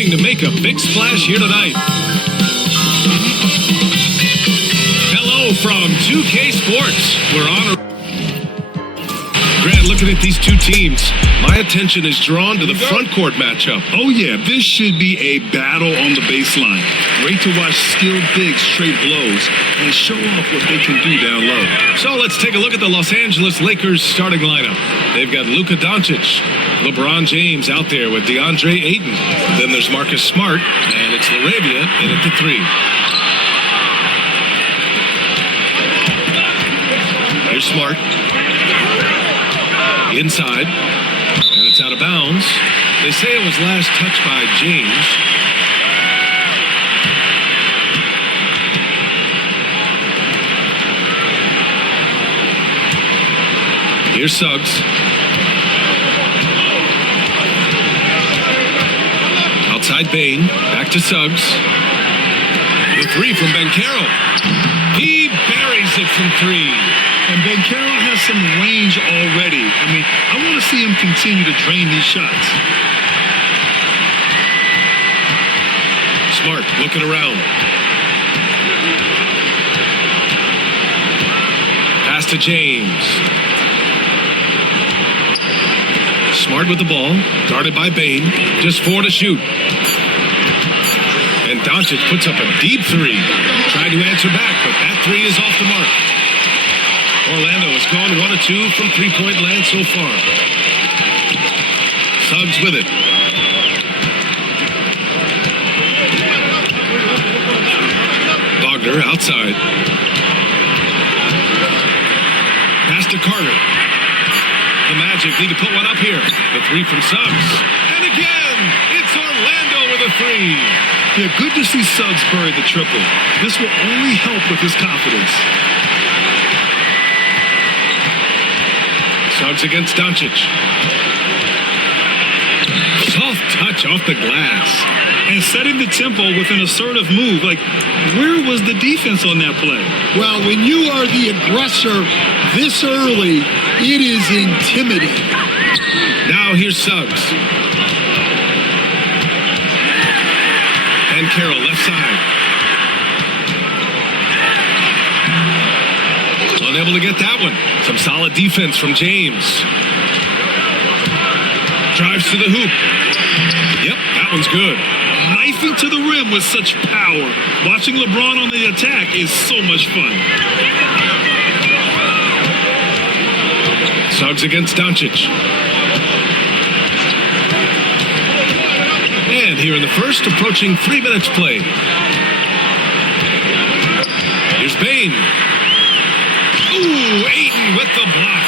looking to make a big splash here tonight. Hello from 2K Sports. We're on a... Grant, looking at these two teams, my attention is drawn to the front court matchup. Oh, yeah, this should be a battle on the baseline. Great to watch skilled bigs trade blows and show off what they can do down low. So let's take a look at the Los Angeles Lakers starting lineup. They've got Luka Doncic, LeBron James out there with DeAndre Ayton. Then there's Marcus Smart, and it's Laravia in at the 3. Here's Smart. Inside, and it's out of bounds. They say it was last touched by James. Here's Suggs. Outside Bane, back to Suggs. The 3 from Banchero. He buries it from 3. And Banchero has some range already. I mean, I want to see him continue to drain these shots. Smart looking around. Pass to James. Smart with the ball. Guarded by Bane. Just 4 to shoot. And Doncic puts up a deep 3. Tried to answer back, but that 3 is off the mark. Orlando has gone 1 of 2 from three-point land so far. Suggs with it. Wagner outside. Pass to Carter. The Magic need to put one up here. The 3 from Suggs. And again, it's Orlando with a 3. Yeah, good to see Suggs bury the triple. This will only help with his confidence. Suggs against Doncic. Soft touch off the glass. And setting the tempo with an assertive move. Like, where was the defense on that play? Well, when you are the aggressor this early, it is intimidating. Now here's Suggs. And Carroll left side. Unable to get that one. Some solid defense from James. Drives to the hoop. Yep, that one's good. Knifing to the rim with such power. Watching LeBron on the attack is so much fun. Suggs against Doncic. And here in the first, approaching 3 minutes played. Here's Bane. Ooh, Ayton with the block.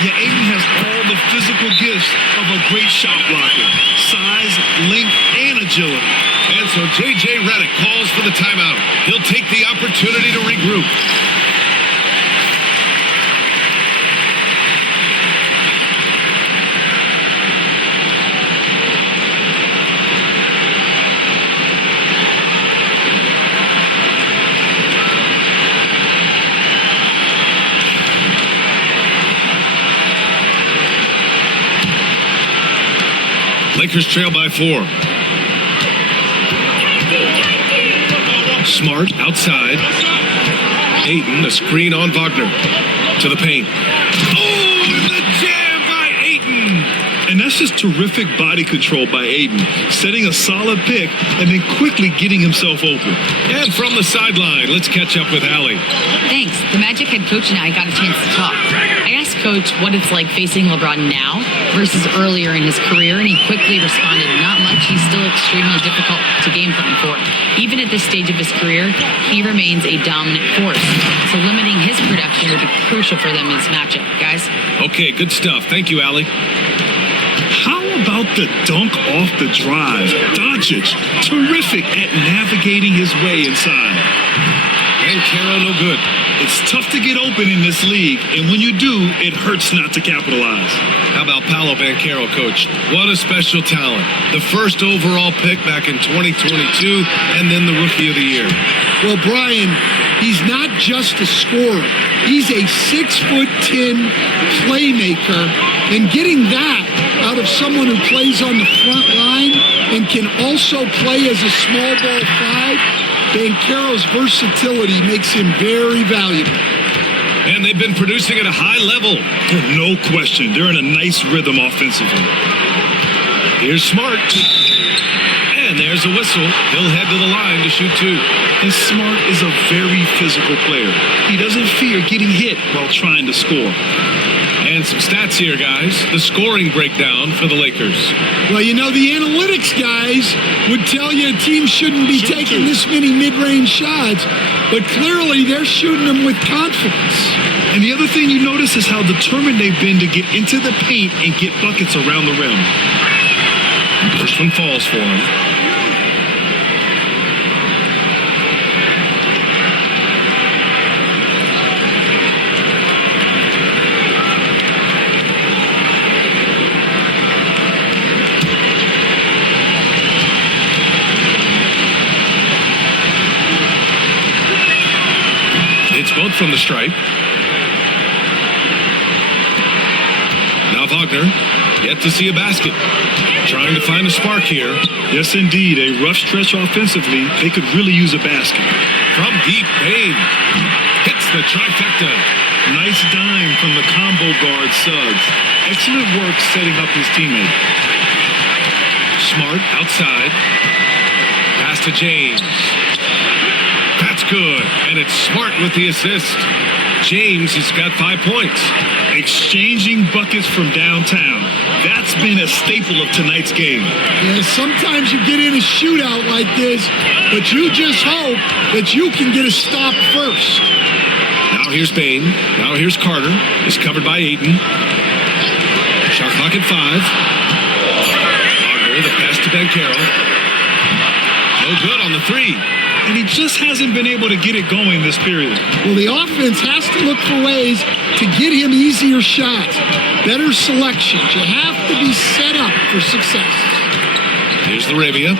Yeah, Ayton has all the physical gifts of a great shot blocker. Size, length, and agility. And so J.J. Redick calls for the timeout. He'll take the opportunity to regroup. Lakers trail by 4. Smart outside. Ayton, a screen on Wagner. To the paint. Oh, the jam by Ayton! And that's just terrific body control by Ayton. Setting a solid pick and then quickly getting himself open. And from the sideline, let's catch up with Allie. Thanks. The Magic head coach and I got a chance to talk. I asked Coach what it's like facing LeBron now versus earlier in his career, and he quickly responded, not much. He's still extremely difficult to game plan for. Even at this stage of his career, he remains a dominant force. So limiting his production will be crucial for them in this matchup, guys. Okay, good stuff. Thank you, Allie. How about the dunk off the drive? Doncic, terrific at navigating his way inside. And Carroll, no good. It's tough to get open in this league, and when you do, it hurts not to capitalize. How about Paolo Banchero, Coach? What a special talent. The first overall pick back in 2022, and then the Rookie of the Year. Well, Brian, he's not just a scorer. He's a 6'10" playmaker, and getting that out of someone who plays on the front line and can also play as a small ball five, Banchero's versatility makes him very valuable. And they've been producing at a high level. No question. They're in a nice rhythm offensively. Here's Smart. And there's a whistle. He'll head to the line to shoot two. And Smart is a very physical player. He doesn't fear getting hit while trying to score. And some stats here, guys. The scoring breakdown for the Lakers. Well, you know, the analytics guys would tell you a team shouldn't be taking this many mid-range shots, but clearly they're shooting them with confidence. And the other thing you notice is how determined they've been to get into the paint and get buckets around the rim. First one falls for him. It's both from the stripe. Now Wagner, yet to see a basket. Trying to find a spark here. Yes, indeed. A rough stretch offensively. They could really use a basket. From deep, Payne hits the trifecta. Nice dime from the combo guard, Suggs. Excellent work setting up his teammate. Smart outside. Pass to James. That's good. And it's Smart with the assist. James has got 5 points. Exchanging buckets from downtown. That's been a staple of tonight's game. Yeah, sometimes you get in a shootout like this, but you just hope that you can get a stop first. Now here's Payne. Now here's Carter. Is covered by Ayton. Shot clock at 5. Wagner, the pass to Banchero. No good on the three. And he just hasn't been able to get it going this period. Well, the offense has to look for ways to get him easier shots, better selections. You have to be set up for success. Here's Laravia.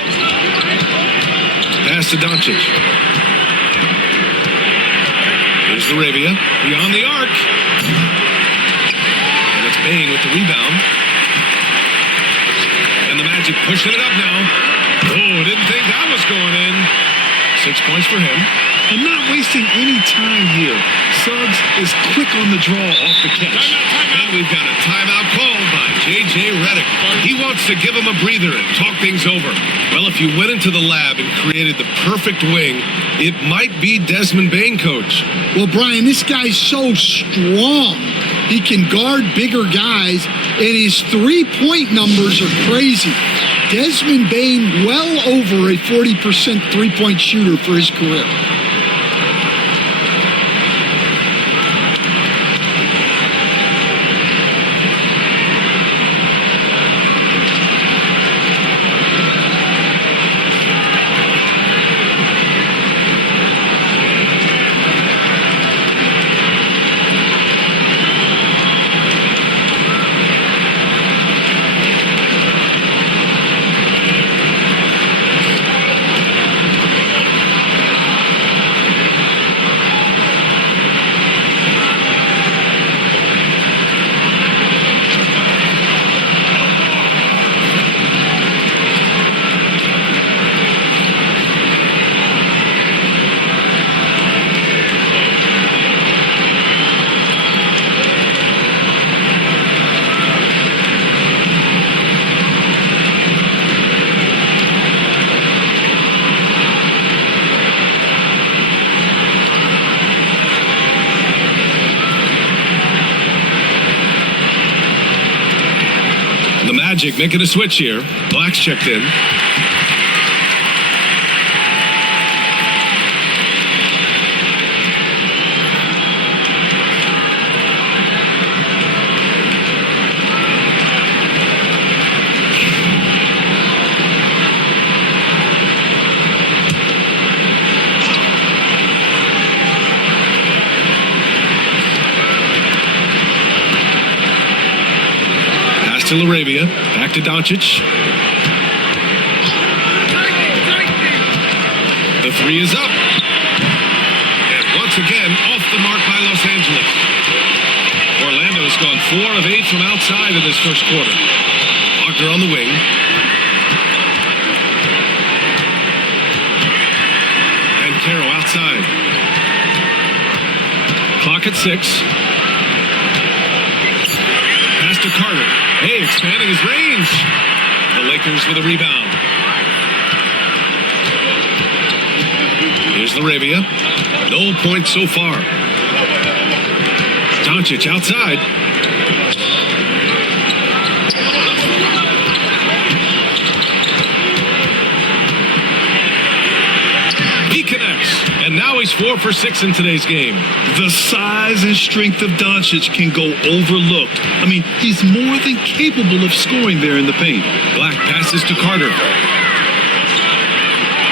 Pass to Doncic. Here's Laravia. Beyond the arc. And it's Payne with the rebound. And the Magic pushing it up now. Oh, didn't think that was going in. 6 points for him. And not wasting any time here. Suggs is quick on the draw off the catch. And we've got a timeout called by J.J. Redick. He wants to give him a breather and talk things over. Well, if you went into the lab and created the perfect wing, it might be Desmond Bane, coach. Well, Brian, this guy's so strong. He can guard bigger guys, and his three-point numbers are crazy. Desmond Bane, well over a 40% three-point shooter for his career. Magic making a switch here. Black's checked in. To Laravia, back to Doncic. The three is up. And once again, off the mark by Los Angeles. Orlando has gone 4 of 8 from outside in this first quarter. Wagner on the wing. And Carroll outside. Clock at 6. Pass to Carter. Hey, expanding his range. The Lakers with a rebound. Here's Laravia. No points so far. Doncic outside. He connects. And now he's 4 for 6 in today's game. The size and strength of Doncic can go overlooked. I mean, he's more than capable of scoring there in the paint. Black passes to Carter.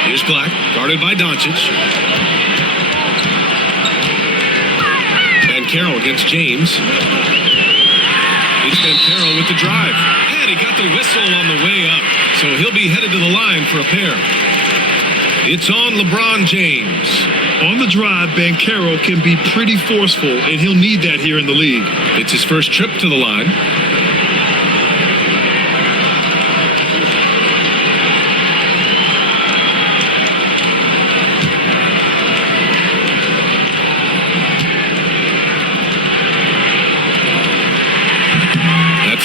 Here's Black, guarded by Doncic. Van Carroll against James. It's Van Carroll with the drive. And he got the whistle on the way up. So he'll be headed to the line for a pair. It's on LeBron James. On the drive, Van Carroll can be pretty forceful, and he'll need that here in the league. It's his first trip to the line.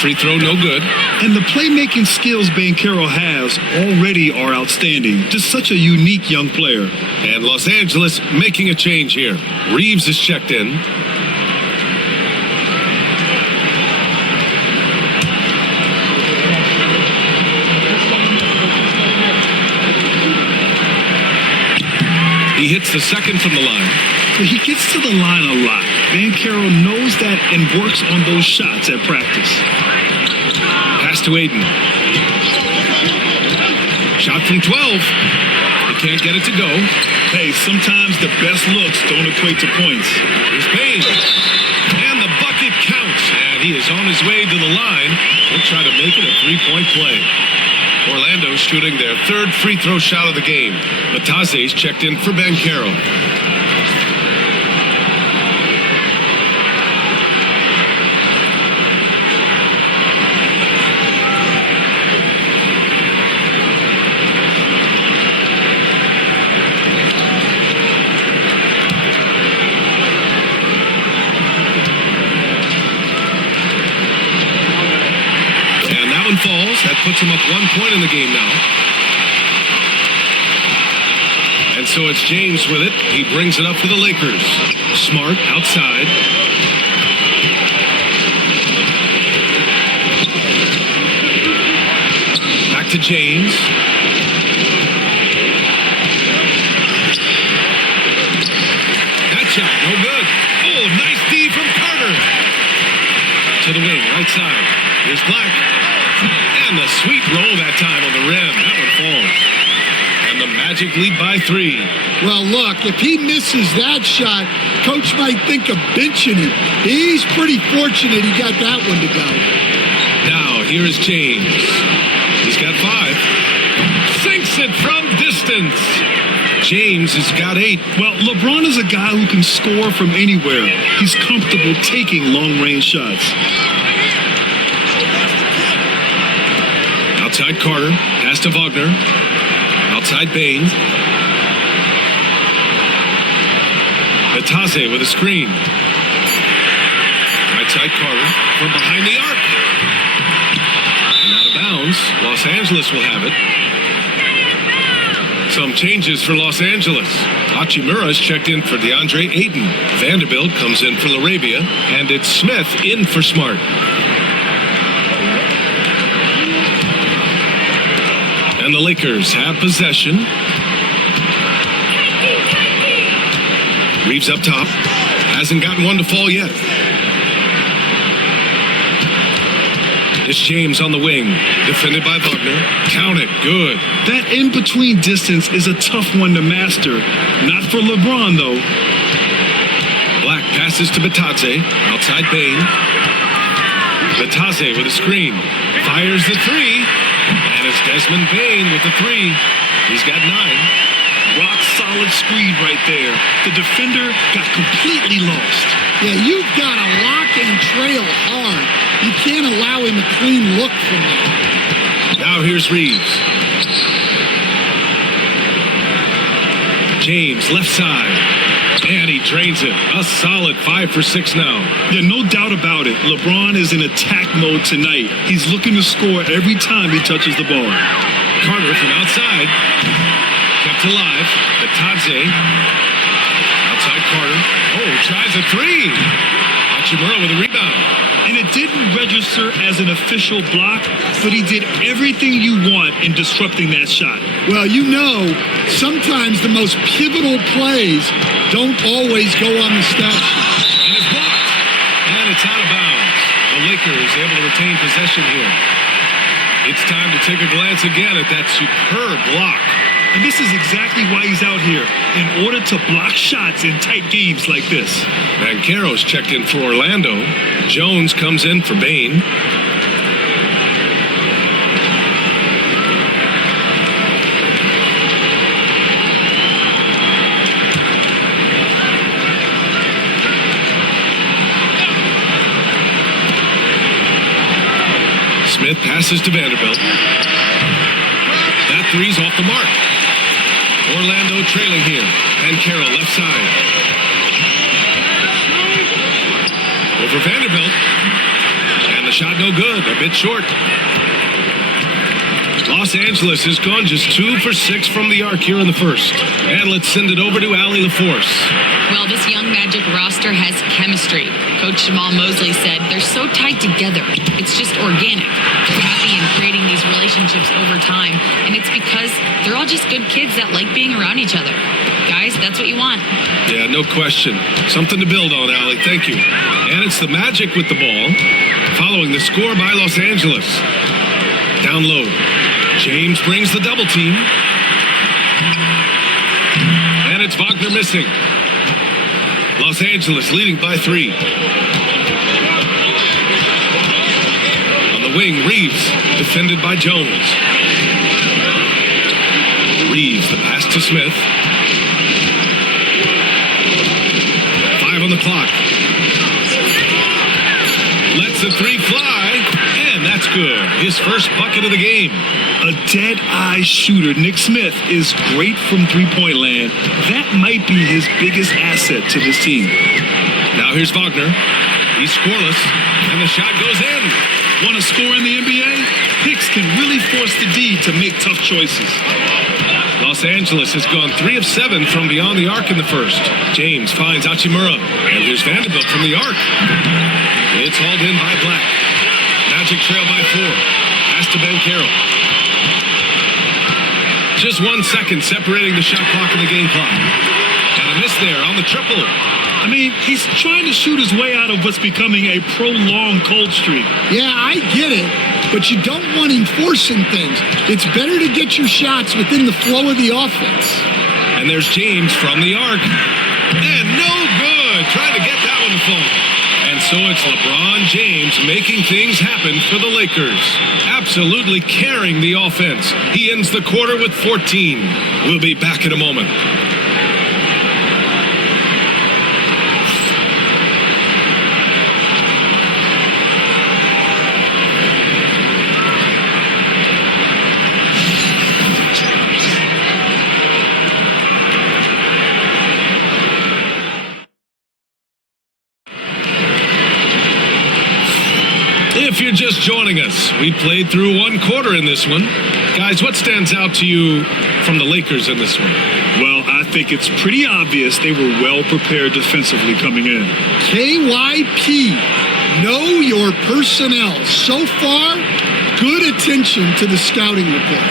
Free throw, no good. And the playmaking skills Van Carroll has already are outstanding. Just such a unique young player. And Los Angeles making a change here. Reeves is checked in. He hits the second from the line. He gets to the line a lot. Van Carroll knows that and works on those shots at practice. Pass to Aiden. Shot from 12. He can't get it to go. Hey, sometimes the best looks don't equate to points. Here's Payne. And the bucket counts. And he is on his way to the line. He'll try to make it a three-point play. Orlando shooting their third free throw shot of the game. Mataze's checked in for Van Carroll. Falls. That puts him up 1 point in the game now. And so it's James with it. He brings it up for the Lakers. Smart outside. Back to James. That shot, no good. Oh, nice D from Carter. To the wing, right side. Here's Black. And the sweet roll that time on the rim. That one falls. And the Magic lead by 3. Well, look, if he misses that shot, coach might think of benching him. He's pretty fortunate he got that one to go. Now, here is James. He's got 5. Sinks it from distance. James has got 8. Well, LeBron is a guy who can score from anywhere. He's comfortable taking long-range shots. Outside Carter, pass to Wagner. Outside Bain. Mataze with a screen. Right side Carter from behind the arc. And out of bounds. Los Angeles will have it. Some changes for Los Angeles. Hachimura's checked in for DeAndre Ayton. Vanderbilt comes in for Laravia. And it's Smith in for Smart. And the Lakers have possession. Reeves up top. Hasn't gotten one to fall yet. It's James on the wing. Defended by Wagner. Count it. Good. That in-between distance is a tough one to master. Not for LeBron, though. Black passes to Mataze. Outside Bain. Mataze with a screen. Fires the 3. And it's Desmond Bain with the 3. He's got 9. Rock solid screen right there. The defender got completely lost. Yeah, you've got to lock and trail hard You can't allow him a clean look from there. Now here's Reeves. James, left side. And he drains it. A solid 5 for 6 now. Yeah, no doubt about it. LeBron is in attack mode tonight. He's looking to score every time he touches the ball. Carter from outside. Kept alive. Batadze. Outside Carter. Oh, tries a three. Hachimura with a rebound. And it didn't register as an official block, but he did everything you want in disrupting that shot. Well, you know, sometimes the most pivotal plays don't always go on the stat sheet. And it's blocked. And it's out of bounds. The Lakers able to retain possession here. It's time to take a glance again at that superb block. And this is exactly why he's out here, in order to block shots in tight games like this. Banchero's checked in for Orlando. Jones comes in for Bane. Smith passes to Vanderbilt. That three's off the mark. Orlando trailing here. Banchero left side. Over Vanderbilt. And the shot no good. A bit short. Los Angeles has gone just 2 for 6 from the arc here in the first. And let's send it over to Allie LaForce. Well, this young Magic roster has chemistry. Coach Jamal Mosley said they're so tight together. It's just organic. They're happy in creating these relationships over time. And it's because they're all just good kids that like being around each other. Guys, that's what you want. Yeah, no question. Something to build on, Allie. Thank you. And it's the Magic with the ball, following the score by Los Angeles. Down low. James brings the double team. And it's Wagner missing. Los Angeles leading by 3. On the wing, Reeves, defended by Jones. Reeves, the pass to Smith. 5 on the clock. Lets the three fly, and that's good. His first bucket of the game. A dead-eye shooter. Nick Smith is great from three-point land. That might be his biggest asset to this team. Now here's Wagner. He's scoreless, and the shot goes in. Want to score in the NBA? Hicks can really force the D to make tough choices. Los Angeles has gone 3 of 7 from beyond the arc in the first. James finds Hachimura, and here's Vanderbilt from the arc. It's hauled in by Black. Magic trail by 4. Pass to Banchero. Just 1 second separating the shot clock and the game clock. And a miss there on the triple. I mean, he's trying to shoot his way out of what's becoming a prolonged cold streak. Yeah, I get it, but you don't want him forcing things. It's better to get your shots within the flow of the offense. And there's James from the arc. And no good. Trying to get that one to fall. And so it's LeBron James making things happen for the Lakers. Absolutely carrying the offense. He ends the quarter with 14. We'll be back in a moment. If you're just joining us, we played through 1 quarter in this one. Guys, what stands out to you from the Lakers in this one? Well, I think it's pretty obvious they were well prepared defensively coming in. KYP, know your personnel. So far, good attention to the scouting report.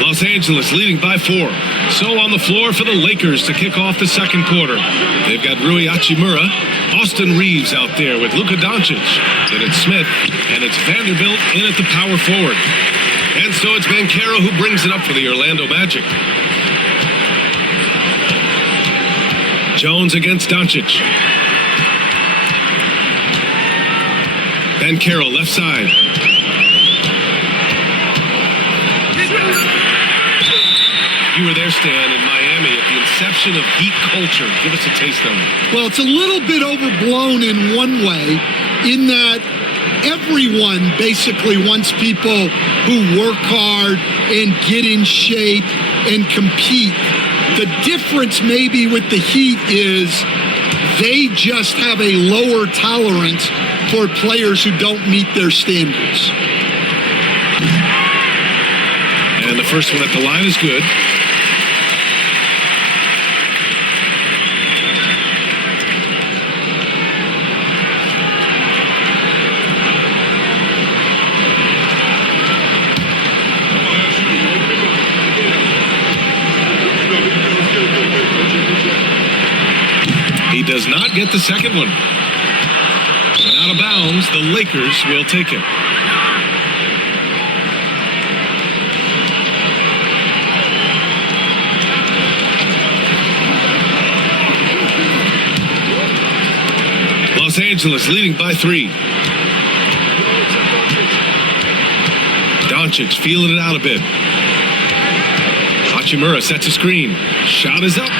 Los Angeles leading by 4. So on the floor for the Lakers to kick off the second quarter. They've got Rui Hachimura, Austin Reeves out there with Luka Doncic. Then it's Smith, and it's Vanderbilt in at the power forward. And so it's Banchero who brings it up for the Orlando Magic. Jones against Doncic. Banchero left side. You were there, Stan, in Miami at the perception of Heat culture? Give us a taste of it. Well, it's a little bit overblown in one way, in that everyone basically wants people who work hard and get in shape and compete. The difference maybe with the Heat is they just have a lower tolerance for players who don't meet their standards. And the first one at the line is good. He does not get the second one. And out of bounds, the Lakers will take it. Los Angeles leading by 3. Doncic feeling it out a bit. Hachimura sets a screen. Shot is up.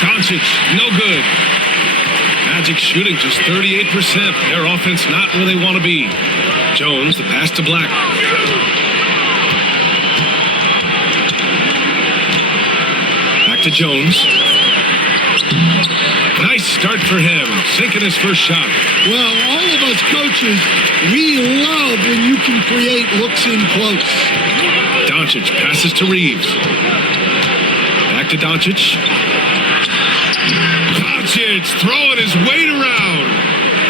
Doncic, no good. Magic shooting just 38%. Their offense not where they want to be. Jones, the pass to Black. Back to Jones. Nice start for him. Sinking his first shot. Well, all of us coaches, we love when you can create looks in close. Doncic passes to Reeves. Back to Doncic. Doncic throwing his weight around.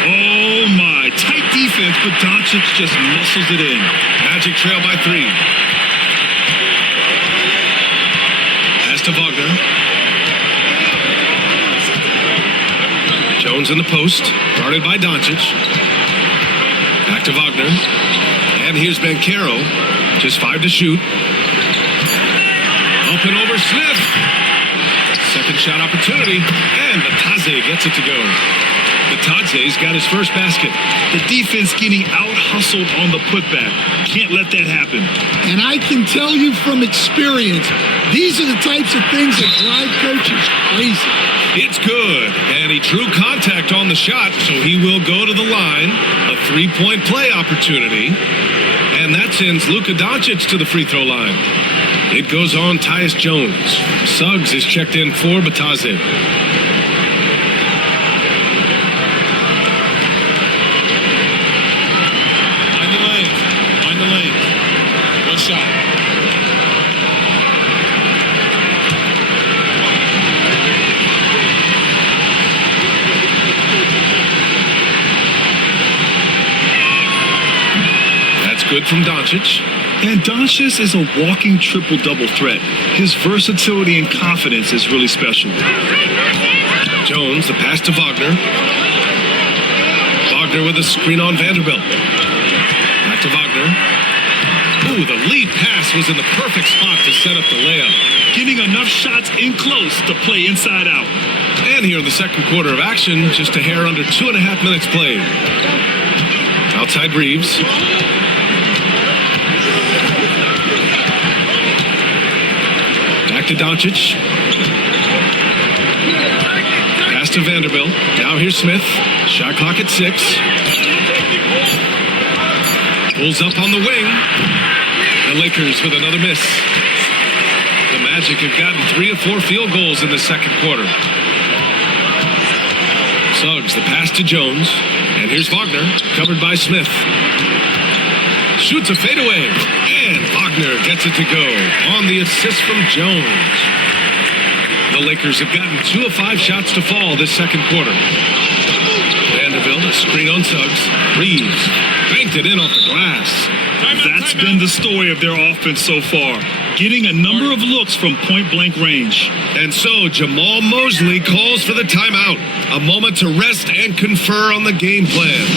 Oh, my. Tight defense, but Doncic just muscles it in. Magic trail by 3. Pass to Wagner. Jones in the post, guarded by Doncic. Back to Wagner. And here's Banchero. Just 5 to shoot. Open over Smith. Second shot opportunity. And Batadze gets it to go. Batadze's got his first basket. The defense getting out-hustled on the putback. Can't let that happen. And I can tell you from experience, these are the types of things that drive coaches crazy. It's good. And he drew contact on the shot, so he will go to the line. A 3-point play opportunity. And that sends Luka Doncic to the free throw line. It goes on Tyus Jones. Suggs is checked in for Batadze. Find the lane. One shot. That's good from Doncic. And Doncic is a walking triple-double threat. His versatility and confidence is really special. Jones, the pass to Wagner. Wagner with a screen on Vanderbilt. Back to Wagner. Ooh, the lead pass was in the perfect spot to set up the layup. Getting enough shots in close to play inside out. And here in the second quarter of action, just a hair under 2.5 minutes played. Outside Reeves. Back to Doncic. Pass to Vanderbilt. Now here's Smith. Shot clock at 6. Pulls up on the wing. The Lakers with another miss. The Magic have gotten 3 or 4 field goals in the second quarter. Suggs, the pass to Jones. And here's Wagner, covered by Smith. Shoots a fadeaway. And Wagner gets it to go on the assist from Jones. The Lakers have gotten 2 of 5 shots to fall this second quarter. Vanderbilt, a screen on Suggs. Reeves banked it in off the glass. That's been the story of their offense so far. Getting a number of looks from point-blank range. And so Jamal Mosley calls for the timeout. A moment to rest and confer on the game plan.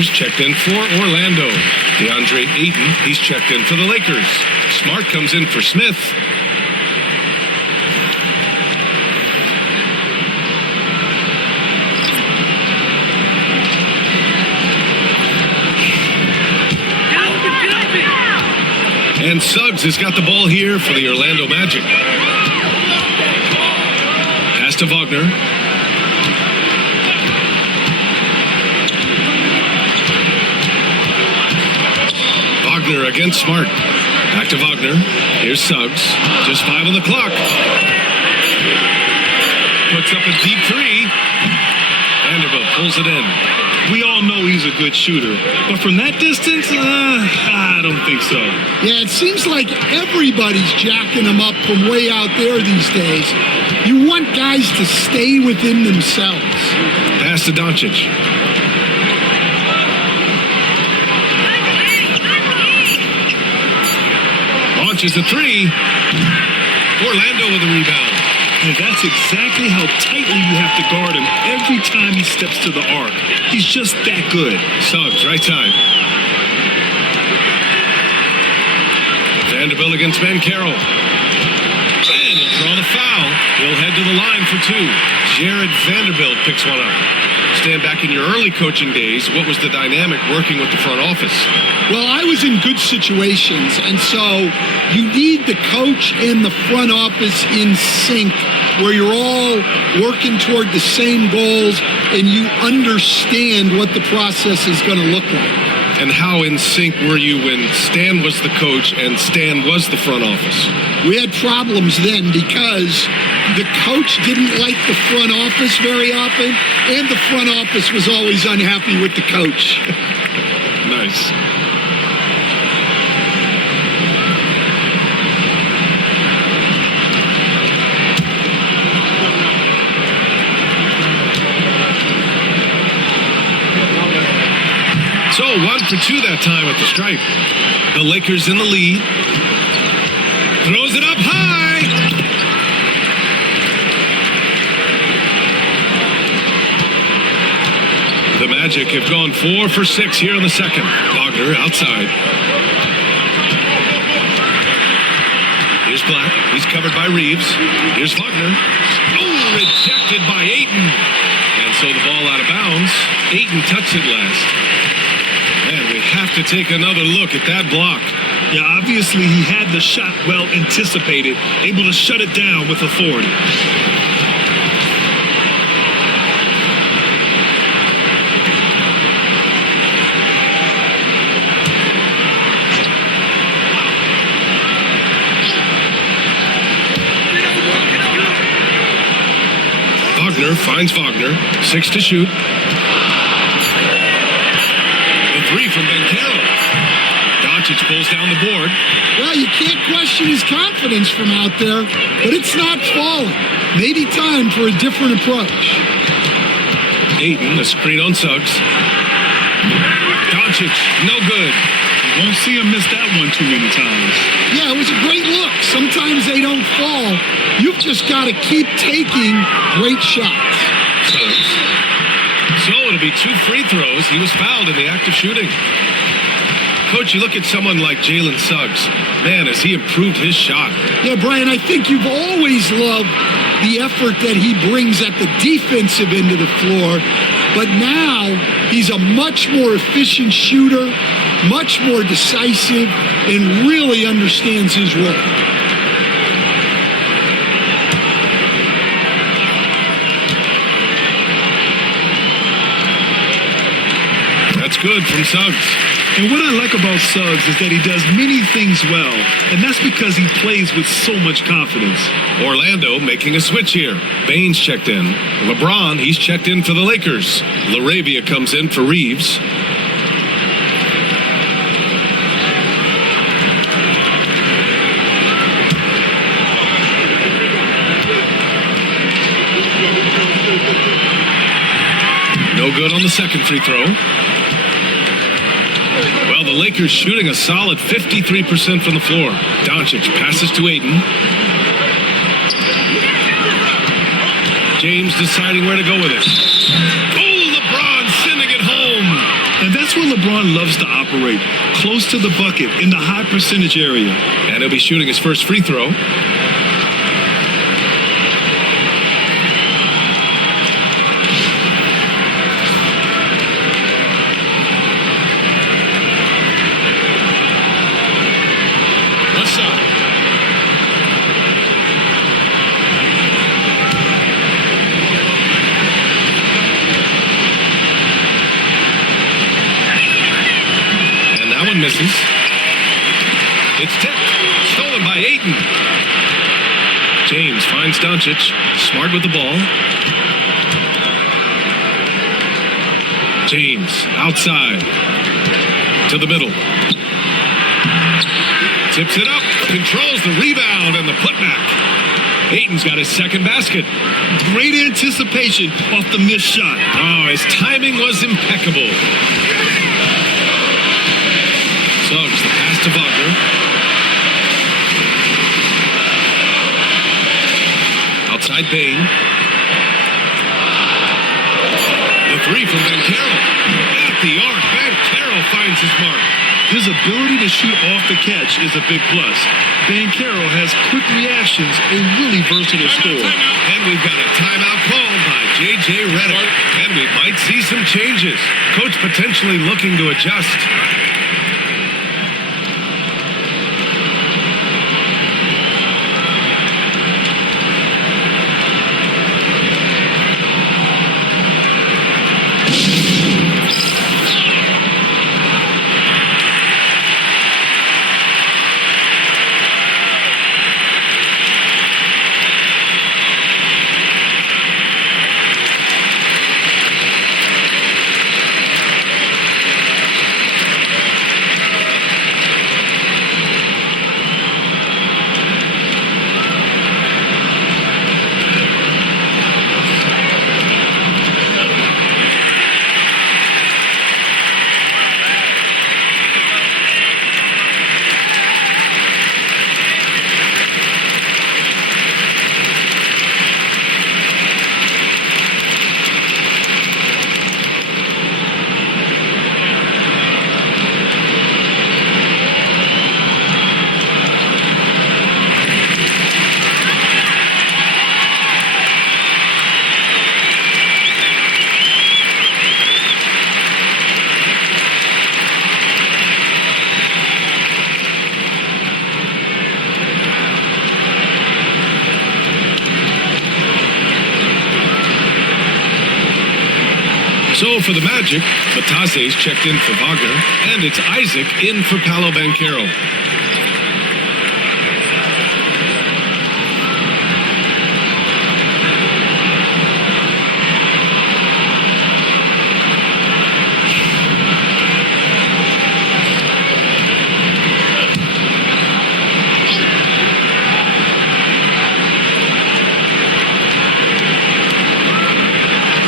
Wagner's checked in for Orlando. DeAndre Ayton, he's checked in for the Lakers. Smart comes in for Smith. And Suggs has got the ball here for the Orlando Magic. Pass to Wagner. Wagner against Smart. Back to Wagner. Here's Suggs. Just 5 on the clock. Puts up a deep three. Vanderbilt pulls it in. We all know he's a good shooter, but from that distance, I don't think so. Yeah, it seems like everybody's jacking him up from way out there these days. You want guys to stay within themselves. Pass to Doncic. Launches a three. Orlando with a rebound. And that's exactly how tightly you have to guard him every time he steps to the arc. He's just that good. Suggs, right side. Vanderbilt against Ben Carroll. And he'll draw the foul. He'll head to the line for 2. Jared Vanderbilt picks one up. Stan, back in your early coaching days, what was the dynamic working with the front office? Well, I was in good situations, and so you need the coach and the front office in sync, where you're all working toward the same goals and you understand what the process is going to look like. And how in sync were you when Stan was the coach and Stan was the front office? We had problems then because the coach didn't like the front office very often, and the front office was always unhappy with the coach. Nice. So 1 for 2 that time at the stripe. The Lakers in the lead. Throws it up high. The Magic have gone 4 for 6 here in the second. Wagner outside. Here's Black. He's covered by Reeves. Here's Wagner. Oh, rejected by Ayton. And so the ball out of bounds. Ayton touched it last. Man, we have to take another look at that block. Yeah, obviously he had the shot well anticipated, able to shut it down with authority. Wagner finds Wagner. 6 to shoot. The 3 from Ben Carroll. Doncic pulls down the board. Well, you can't question his confidence from out there, but it's not falling. Maybe time for a different approach. Ayton, a screen on Suggs. Doncic, no good. You won't see him miss that one too many times. Yeah, it was a great look. Sometimes they don't fall. You've just got to keep taking great shots. Suggs. So it'll be 2 free throws. He was fouled in the act of shooting. Coach, you look at someone like Jalen Suggs. Man, has he improved his shot. Yeah, Brian, I think you've always loved the effort that he brings at the defensive end of the floor. But now he's a much more efficient shooter, much more decisive, and really understands his role. That's good from Suggs. And what I like about Suggs is that he does many things well, and that's because he plays with so much confidence. Orlando making a switch here. Baines checked in. LeBron, he's checked in for the Lakers. LaRavia comes in for Reeves. No good on the second free throw. Well, the Lakers shooting a solid 53% from the floor. Doncic passes to Ayton. James deciding where to go with it. Oh, LeBron sending it home. And that's LeBron loves to operate close to the bucket in the high percentage area. And he'll be shooting his first free throw. Misses. It's tipped. Stolen by Ayton. James finds Doncic. Smart with the ball. James outside. To the middle. Tips it up. Controls the rebound and the putback. Ayton's got his second basket. Great anticipation off the missed shot. Oh, his timing was impeccable. Suggs, the pass to Wagner. Outside Bain. The three from Banchero. At the arc, Banchero finds his mark. His ability to shoot off the catch is a big plus. Banchero has quick reactions, a really versatile scorer. And we've got a timeout called by J.J. Redick. And we might see some changes. Coach potentially looking to adjust. So for the Magic, Batase's checked in for Wagner, and it's Isaac in for Paolo Banchero.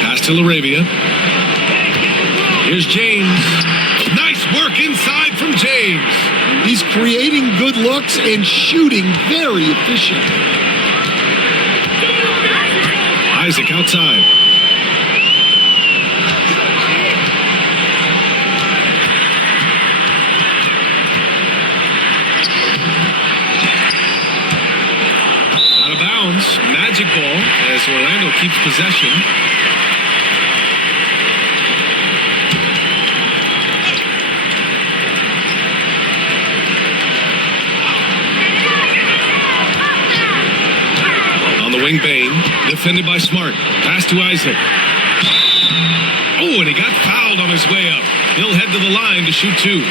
Pass to LaRavia. Here's James. Nice work inside from James. He's creating good looks and shooting very efficient. Isaac outside. Out of bounds. Magic ball as Orlando keeps possession. Wing Bain, defended by Smart. Pass to Isaac. Oh, and he got fouled on his way up. He'll head to the line to shoot two.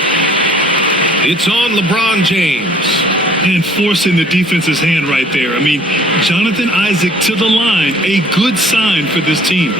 It's on LeBron James. And forcing the defense's hand right there. I mean, Jonathan Isaac to the line, a good sign for this team.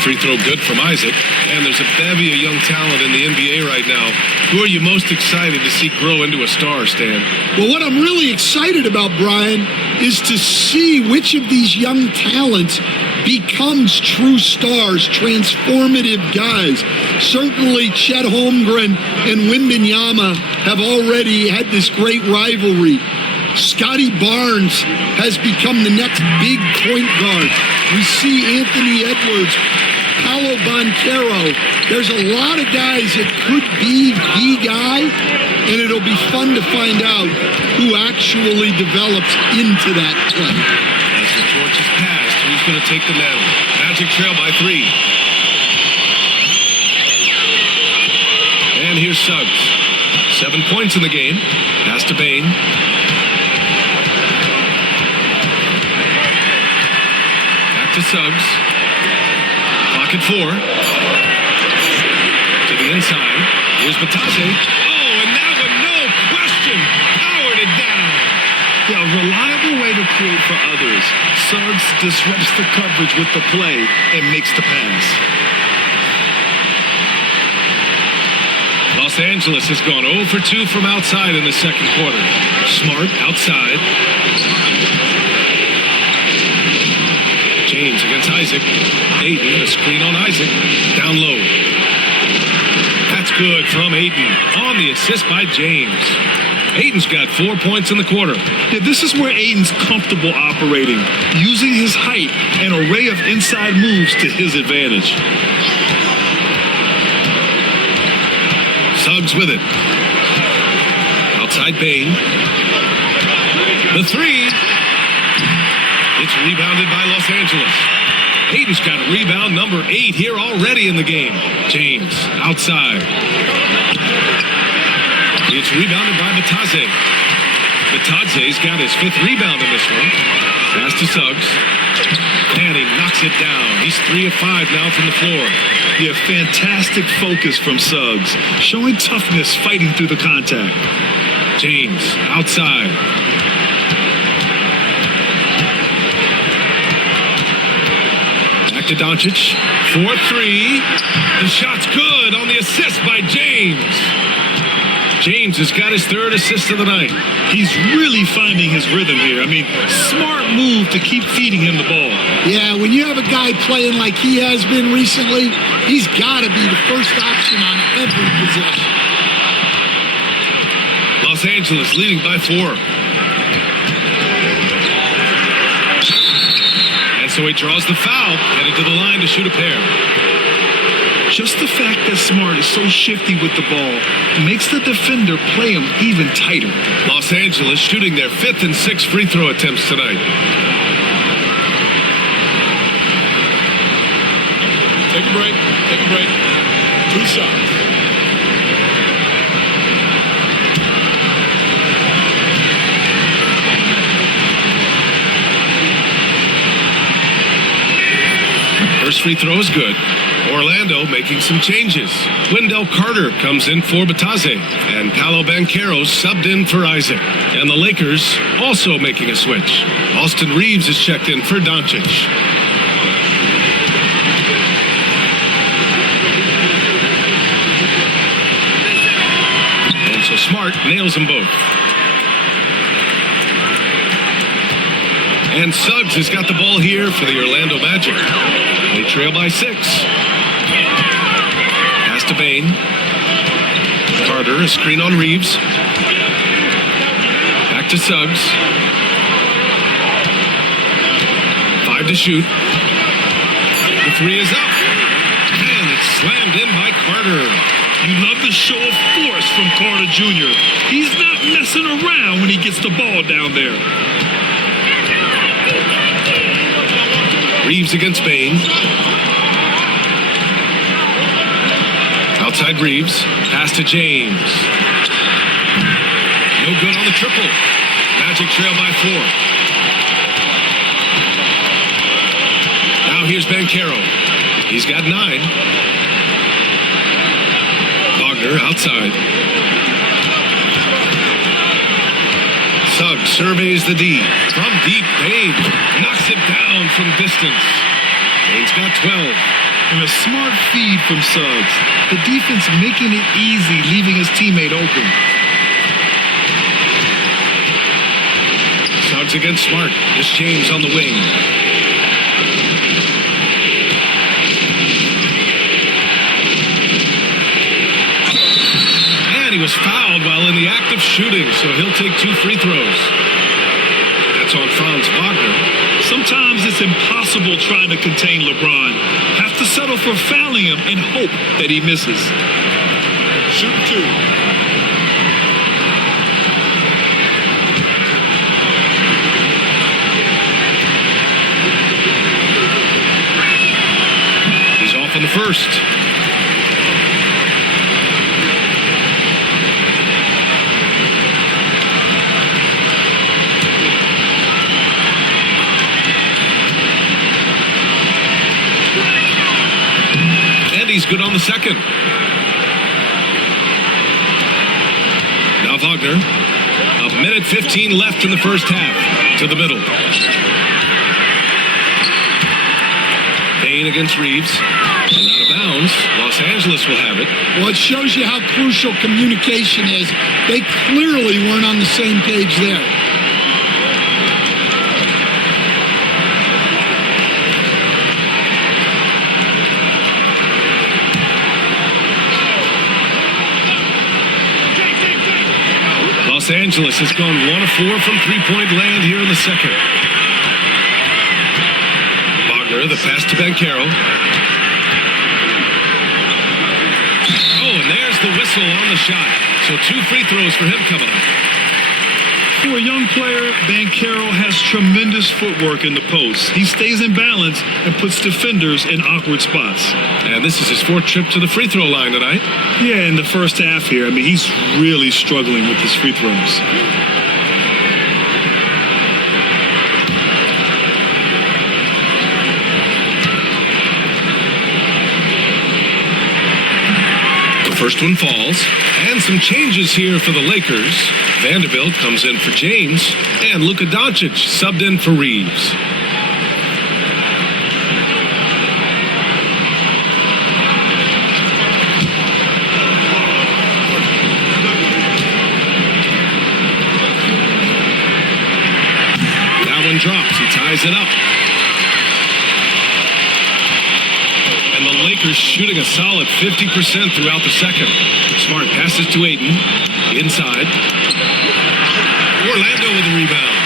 Free throw good from Isaac. And there's a bevy of young talent in the NBA right now. Who are you most excited to see grow into a star, Stan? Well, what I'm really excited about, Brian, is to see which of these young talents becomes true stars, transformative guys. Certainly Chet Holmgren and Wembanyama have already had this great rivalry. Scotty Barnes has become the next big point guard. We see Anthony Edwards, Paolo Banchero. There's a lot of guys that could be the guy, and it'll be fun to find out who actually develops into that play. As the torch is passed, who's going to take the mantle? Magic trail by 3. And here's Suggs. 7 points in the game. Pass to Bane. Back to Suggs. Clock at 4. To the inside. Here's Batase. Oh, and that one, no question, powered it down. Yeah, a reliable way to create for others. Suggs disrupts the coverage with the play and makes the pass. Los Angeles has gone 0 for 2 from outside in the second quarter. Smart outside. James against Isaac. Aiden, a screen on Isaac. Down low. That's good from Aiden. On the assist by James. Aiden's got 4 points in the quarter. Yeah, this is where Aiden's comfortable operating, using his height and array of inside moves to his advantage. Suggs with it. Outside Bane. The 3. It's rebounded by Los Angeles. Aiden's got rebound number 8 here already in the game. James outside. It's rebounded by Batase. Batase's got his 5th rebound in this one. Pass to Suggs. And he knocks it down. He's 3 of 5 now from the floor. Yeah, fantastic focus from Suggs, showing toughness fighting through the contact. James outside. Back to Doncic. 4-3. The shot's good on the assist by James. James has got his 3rd assist of the night. He's really finding his rhythm here. I mean, smart move to keep feeding him the ball. Yeah, when you have a guy playing like he has been recently, he's got to be the first option on every possession. Los Angeles leading by 4. And so he draws the foul, headed to the line to shoot a pair. Just the fact that Smart is so shifty with the ball makes the defender play him even tighter. Los Angeles shooting their 5th and 6th free throw attempts tonight. Take a break. Take a break. 2 shots. First free throw is good. Orlando making some changes. Wendell Carter comes in for Batase, and Paolo Banchero subbed in for Isaac. And the Lakers also making a switch. Austin Reeves is checked in for Doncic. And so Smart nails them both. And Suggs has got the ball here for the Orlando Magic. They trail by 6. Pass to Bane. Carter, a screen on Reeves. Back to Suggs. 5 to shoot. The 3 is up. And it's slammed in by Carter. You love the show of force from Carter Jr. He's not messing around when he gets the ball down there. Reeves against Bane. Outside Reeves. Pass to James. No good on the triple. Magic trail by 4. Now here's Banchero. He's got 9. Wagner outside. Suggs surveys the D. From deep, Bane knocks it down from distance. Bane's got 12. And a smart feed from Suggs. The defense making it easy, leaving his teammate open. Suggs Woods against Smart. This James on the wing. And he was fouled while in the act of shooting, so he'll take 2 free throws. That's on Franz Wagner. Sometimes it's impossible trying to contain LeBron. Have to settle for fouling him and hope that he misses. Shoot 2. He's off on the first. He's good on the second. Now Wagner. 1:15 left in the first half. To the middle. Payne against Reeves. And out of bounds. Los Angeles will have it. Well, it shows you how crucial communication is. They clearly weren't on the same page there. Los Angeles has gone 1 of 4 from three-point land here in the second. Wagner, the pass to Banchero. Oh, and there's the whistle on the shot. So 2 free throws for him coming up. For a young player, Banchero has tremendous footwork in the post. He stays in balance and puts defenders in awkward spots. And this is his 4th trip to the free throw line tonight. Yeah, in the first half here, I mean, he's really struggling with his free throws. The first one falls. And some changes here for the Lakers. Vanderbilt comes in for James. And Luka Doncic subbed in for Reeves. That one drops. He ties it up. And the Lakers shooting a solid 50% throughout the second. Smart passes to Ayton. Inside. Orlando with a rebound.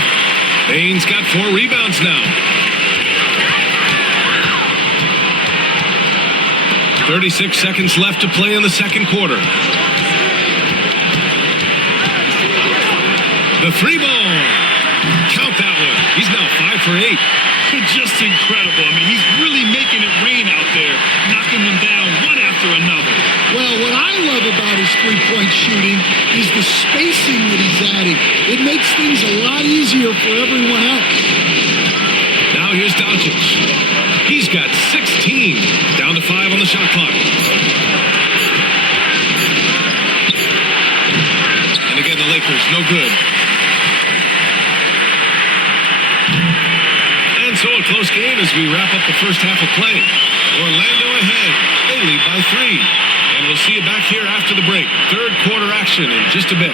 Payne's got 4 rebounds now. 36 seconds left to play in the second quarter. The 3 ball. Count that one. He's now 5 for 8. Just incredible. I mean, he's really making it rain out there, knocking them down one after another. Well, what I love about his three-point shooting is the spacing that he's adding. It makes things a lot easier for everyone else. Now here's Doncic. He's got 16. Down to 5 on the shot clock. And again, the Lakers, no good. And so a close game as we wrap up the first half of play. Orlando ahead. They lead by 3. And we'll see you back here after the break. Third quarter action in just a bit.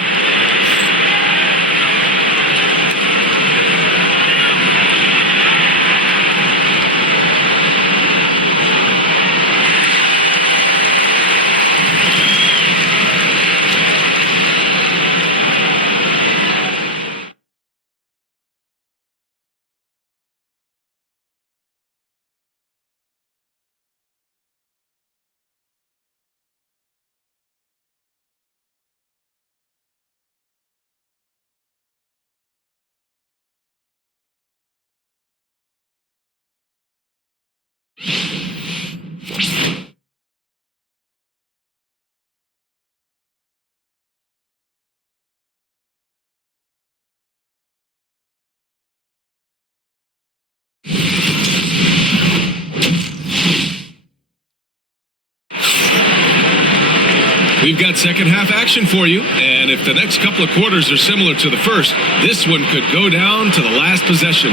We've got second half action for you, and if the next couple of quarters are similar to the first, this one could go down to the last possession.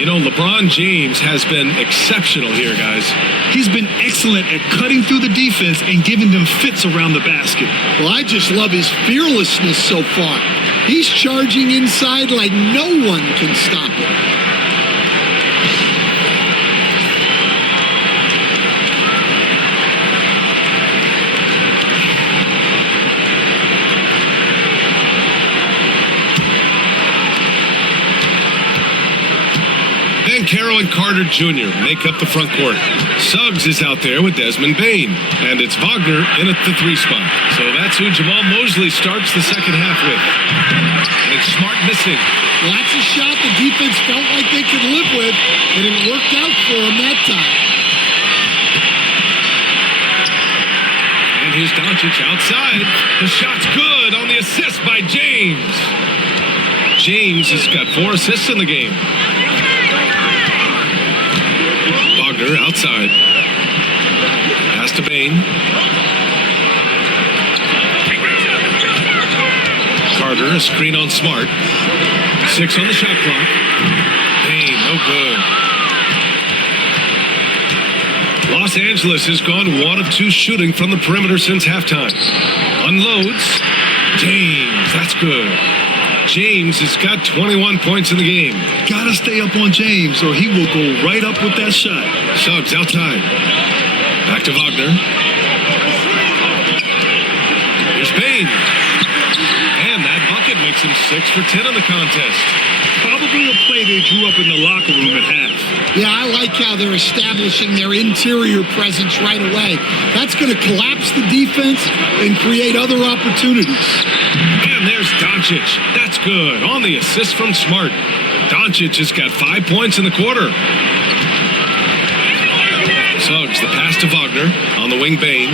You know, LeBron James has been exceptional here, guys. He's been excellent at cutting through the defense and giving them fits around the basket. Well, I just love his fearlessness so far. He's charging inside like no one can stop him. Carroll and Carter Jr. make up the front court. Suggs is out there with Desmond Bane, and it's Wagner in at the 3 spot. So that's who Jamal Mosley starts the second half with. And it's Smart missing. Well, that's a shot the defense felt like they could live with, and it worked out for them that time. And here's Doncic outside. The shot's good on the assist by James. James has got 4 assists in the game. Outside. Pass to Bane. Carter, a screen on Smart. 6 on the shot clock. Bane, no good. Los Angeles has gone 1 of 2 shooting from the perimeter since halftime. Unloads. James, that's good. James has got 21 points in the game. Gotta stay up on James or he will go right up with that shot. Suggs outside. Back to Wagner. Here's Bane. And that bucket makes him 6 for 10 in the contest. Probably a play they drew up in the locker room at half. Yeah, I like how they're establishing their interior presence right away. That's going to collapse the defense and create other opportunities. And there's Doncic. That's good. On the assist from Smart. Doncic has got 5 points in the quarter. Suggs, the pass to Wagner. On the wing, Bane.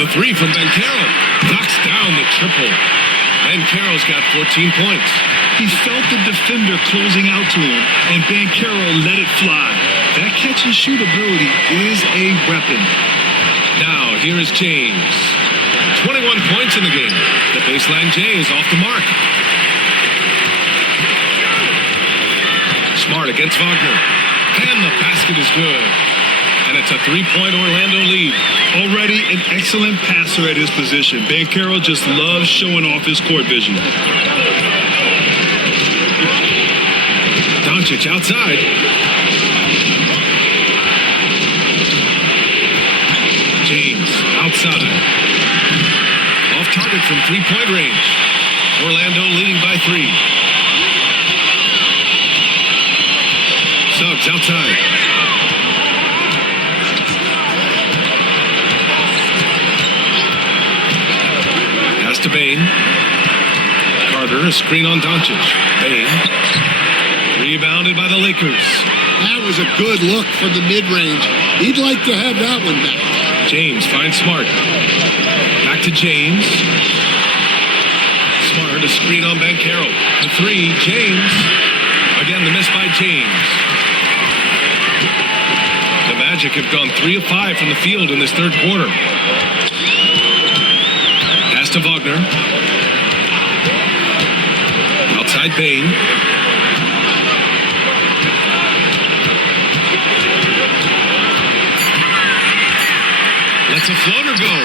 The 3 from Ben Carroll. Knocks down the triple. Ben Carroll's got 14 points. He felt the defender closing out to him, and Ben Carroll let it fly. That catch and shoot ability is a weapon. Now, here is James. 21 points in the game. The baseline J is off the mark. Smart against Wagner. And the basket is good. And it's a 3-point Orlando lead. Already an excellent passer at his position. Ben Carroll just loves showing off his court vision. Doncic outside. James outside. Off target from 3-point range. Orlando leading by 3. Suggs outside. Pass to Bane. Carter, a screen on Doncic. Bane. Rebounded by the Lakers. That was a good look from the mid-range. He'd like to have that one back. James finds Smart. Back to James. Smart, a screen on Ben Carroll. The 3, James. Again, the miss by James. The Magic have gone 3 of 5 from the field in this third quarter. Pass to Wagner. Outside Bane. Lets a floater go.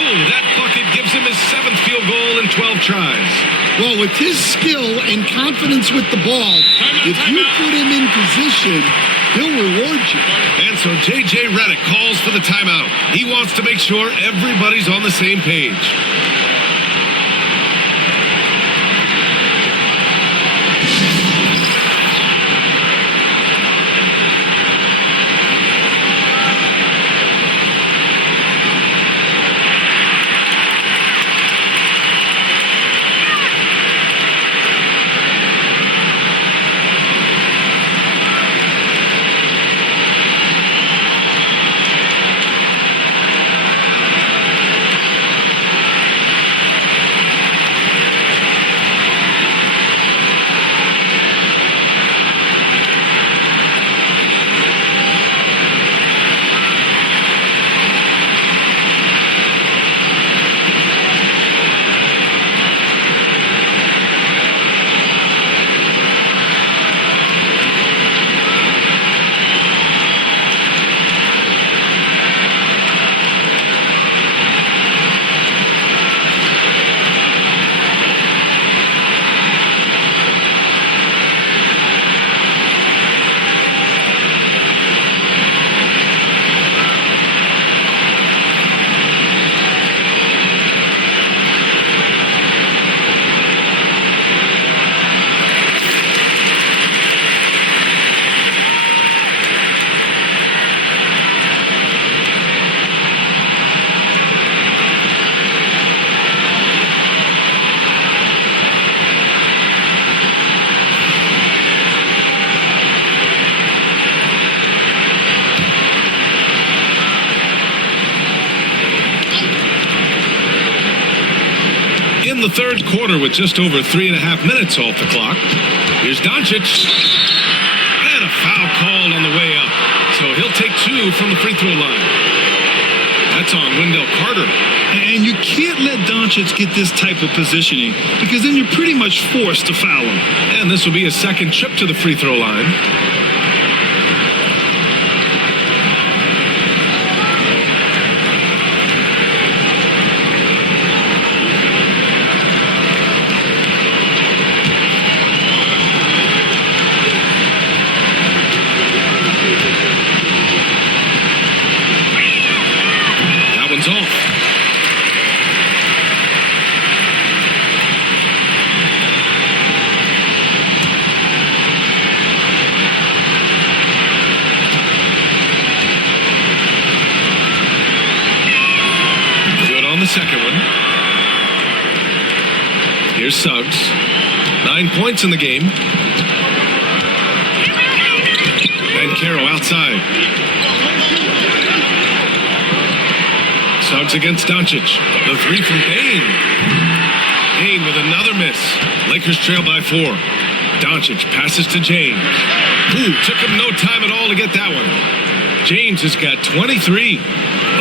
Oh, that bucket gives him his 7th field goal in 12 tries. Well, with his skill and confidence with the ball, if you put him in position, he'll reward you. And so J.J. Redick calls for the timeout. He wants to make sure everybody's on the same page. in the third quarter with just over 3.5 minutes off the clock. Here's Doncic. And a foul called on the way up. So he'll take 2 from the free throw line. That's on Wendell Carter. And you can't let Doncic get this type of positioning because then you're pretty much forced to foul him. And this will be a second trip to the free throw line. Second one. Here's Suggs. 9 points in the game. Banchero outside. Suggs against Doncic. The 3 from Bane. Bane with another miss. Lakers trail by 4. Doncic passes to James. Ooh, took him no time at all to get that one. James has got 23.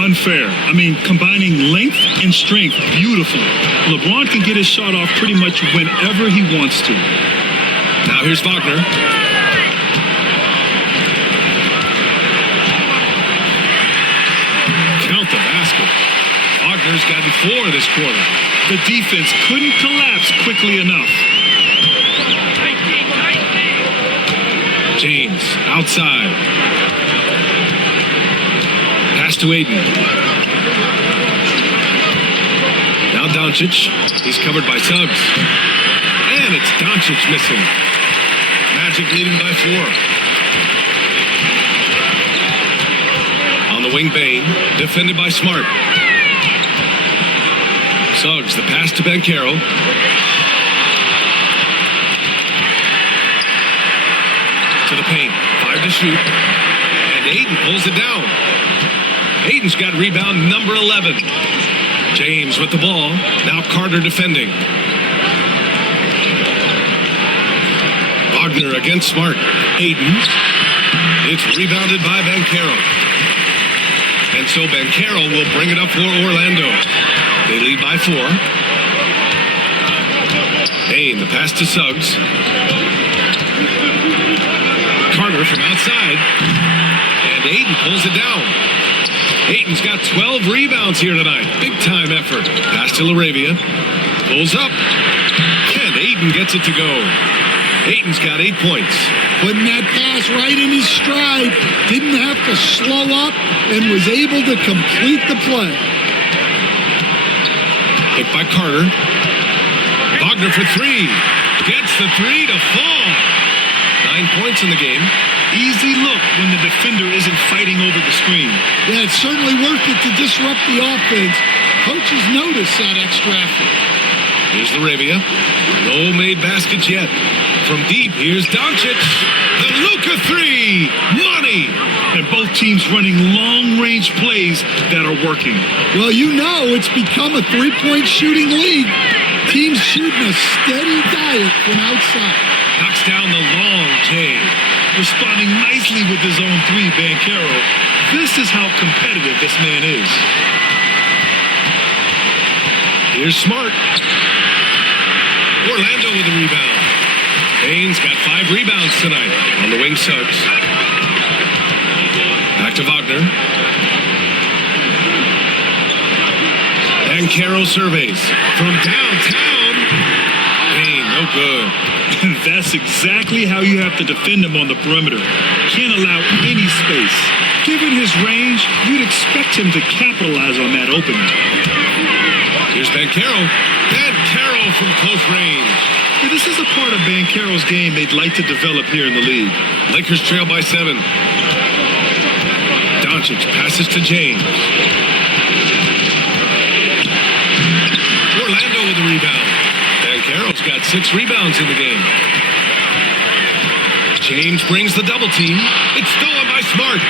Unfair. I mean, combining length and strength beautifully. LeBron can get his shot off pretty much whenever he wants to. Now here's Wagner. Count the basket. Wagner's gotten 4 this quarter. The defense couldn't collapse quickly enough. James outside. Pass to Aiden. Now Doncic. He's covered by Suggs. And it's Doncic missing. Magic leading by 4. On the wing, Bane. Defended by Smart. Suggs, the pass to Banchero. To the paint. 5 to shoot. And Aiden pulls it down. Aiden's got rebound number 11. James with the ball. Now Carter defending. Wagner against Smart. Aiden. It's rebounded by Banchero. And so Banchero will bring it up for Orlando. They lead by 4. Bane, the pass to Suggs. Carter from outside. And Aiden pulls it down. Aiden's got 12 rebounds here tonight. Big time effort. Pass to LaRavia. Pulls up. And Aiden gets it to go. Aiden's got 8 points. Putting that pass right in his stride. Didn't have to slow up and was able to complete the play. Picked by Carter. Wagner for 3. Gets the 3 to fall. 9 points in the game. Easy look when the defender isn't fighting over the screen. Yeah, it's certainly worth it to disrupt the offense. Coaches notice that extra effort. Here's LaRavia. No made baskets yet. From deep, here's Doncic. The Luka 3. Money. And both teams running long-range plays that are working. Well, you know it's become a three-point shooting league. Teams shooting a steady diet from outside. Knocks down the long J. Responding nicely with his own 3, Banchero. This is how competitive this man is. Here's Smart. Orlando with the rebound. Bane's got 5 rebounds tonight. On the wing, Suggs. Back to Wagner. Banchero surveys. From downtown. Bane, no good. And that's exactly how you have to defend him on the perimeter. Can't allow any space. Given his range, you'd expect him to capitalize on that opening. Here's Banchero. Banchero from close range. Yeah, this is a part of Banchero's game they'd like to develop here in the league. Lakers trail by 7. Doncic passes to James. Orlando with the rebound. Banchero's got 6 rebounds in the game. James brings the double team. It's stolen by Smart.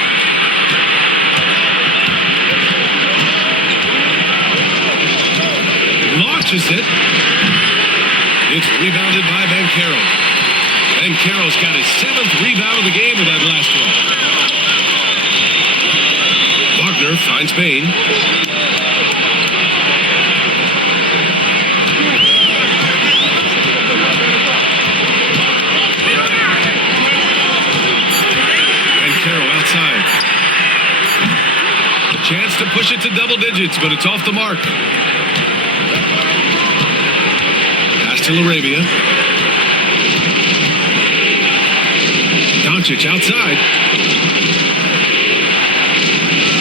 Launches it. It's rebounded by Banchero. Banchero's got his 7th rebound of the game with that last one. Wagner finds Bain. Banchero outside. A chance to push it to double digits, but it's off the mark. Pass to LaRavia. Doncic outside.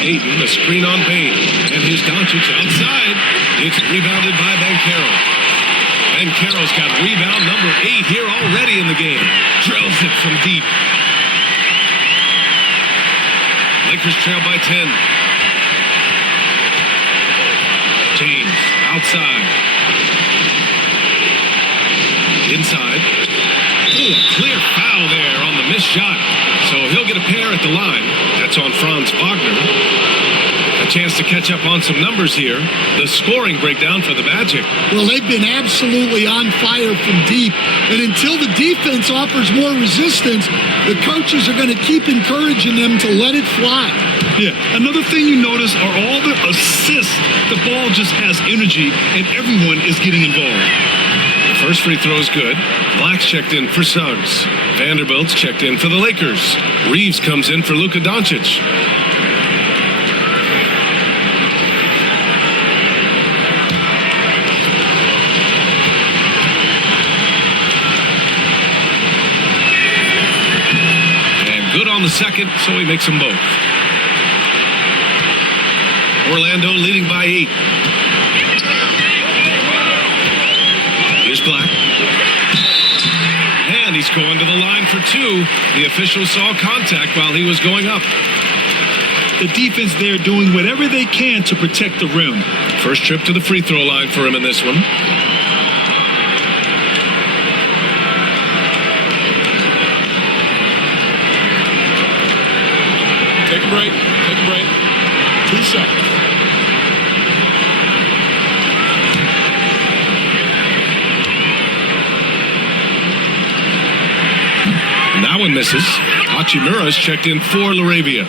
Ayton, a screen on Bain. And here's Doncic outside. It's rebounded by Banchero. Banchero's got rebound number 8 here already in the game. Drills it from deep. Lakers trail by 10. James outside. Inside. Oh, a clear foul there on the missed shot. So he'll get a pair at the line. That's on Franz Wagner. A chance to catch up on some numbers here. The scoring breakdown for the Magic. Well, they've been absolutely on fire from deep. And until the defense offers more resistance, the coaches are going to keep encouraging them to let it fly. Yeah, another thing you notice are all the assists. The ball just has energy, and everyone is getting involved. First free throw is good. Black's checked in for Suggs. Vanderbilt's checked in for the Lakers. Reeves comes in for Luka Doncic. And good on the second, so he makes them both. Orlando leading by 8. Here's Black. And he's going to the line for 2. The official saw contact while he was going up. The defense there doing whatever they can to protect the rim. First trip to the free throw line for him in this one. Take a break. Take a break. 2 seconds. That one misses. Hachimura's checked in for LaRavia.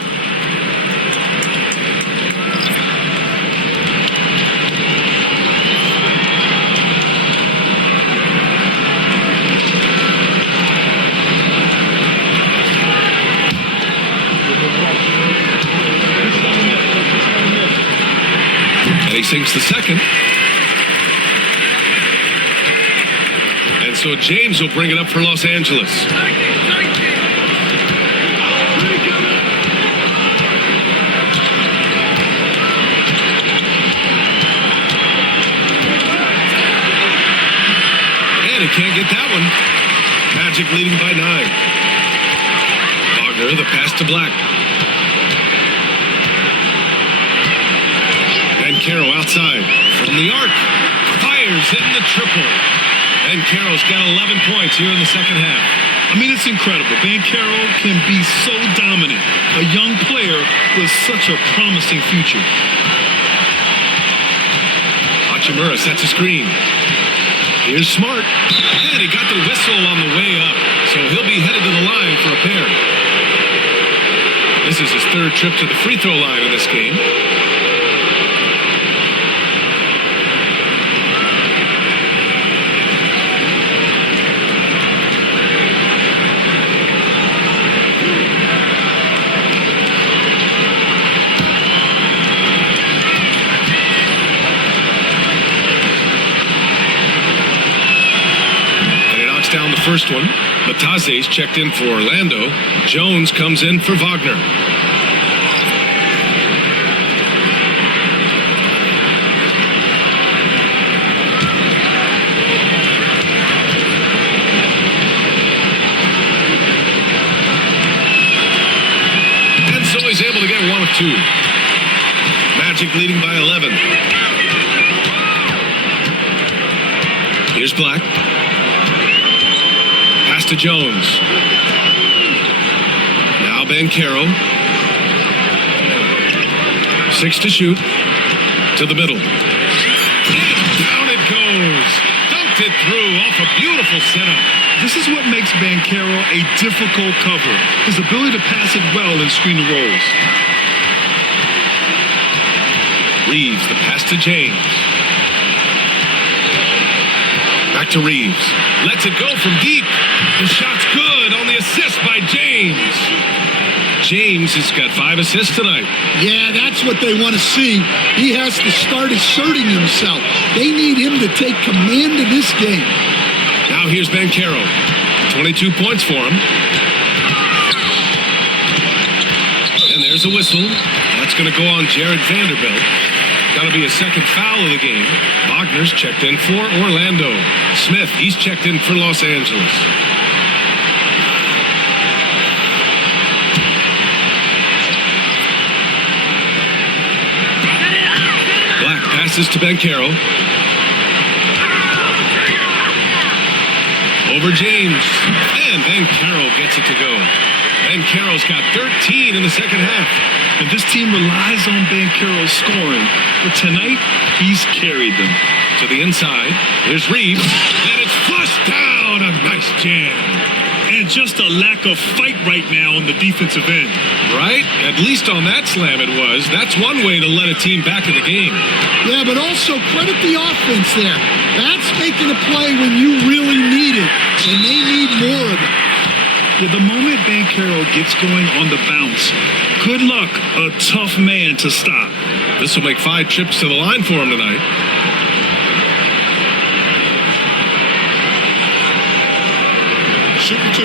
And he sinks the second. And so James will bring it up for Los Angeles. And he can't get that one. Magic leading by 9. Wagner, the pass to Black. Banchero outside from the arc. Fires in the triple. Banchero's got 11 points here in the second half. I mean, it's incredible. Banchero can be so dominant. A young player with such a promising future. Hachimura sets a screen. Here's Smart. And he got the whistle on the way up. So he'll be headed to the line for a pair. This is his 3rd trip to the free throw line in this game. Down the first one. Matase's checked in for Orlando. Jones comes in for Wagner. And so he's able to get 1 of 2. Magic leading by 11. Here's Black. To Jones. Now Banchero. 6 to shoot. To the middle. And down it goes. Dunked Drifted through off a beautiful setup. This is what makes Banchero a difficult cover. His ability to pass it well and screen the rolls. Reeves, the pass to James. Back to Reeves. Lets it go from deep. The shot's good on the assist by James. James has got 5 assists tonight. Yeah, that's what they want to see. He has to start asserting himself. They need him to take command of this game. Now here's Banchero. 22 points for him. And there's a whistle. That's going to go on Jared Vanderbilt. Got to be a second foul of the game. Wagner's checked in for Orlando. Smith, he's checked in for Los Angeles. Black passes to Banchero. Over James. And Banchero gets it to go. Banchero's got 13 in the second half. And this team relies on Banchero scoring. But tonight, he's carried them. To the inside. Here's Reeves. And it's flushed down. A nice jam. And just a lack of fight right now on the defensive end. Right? At least on that slam it was. That's one way to let a team back in the game. Yeah, but also credit the offense there. That's making a play when you really need it. And they need more of it. Yeah, the moment Banchero gets going on the bounce, good luck, a tough man to stop. This will make 5 trips to the line for him tonight. Shooting 2.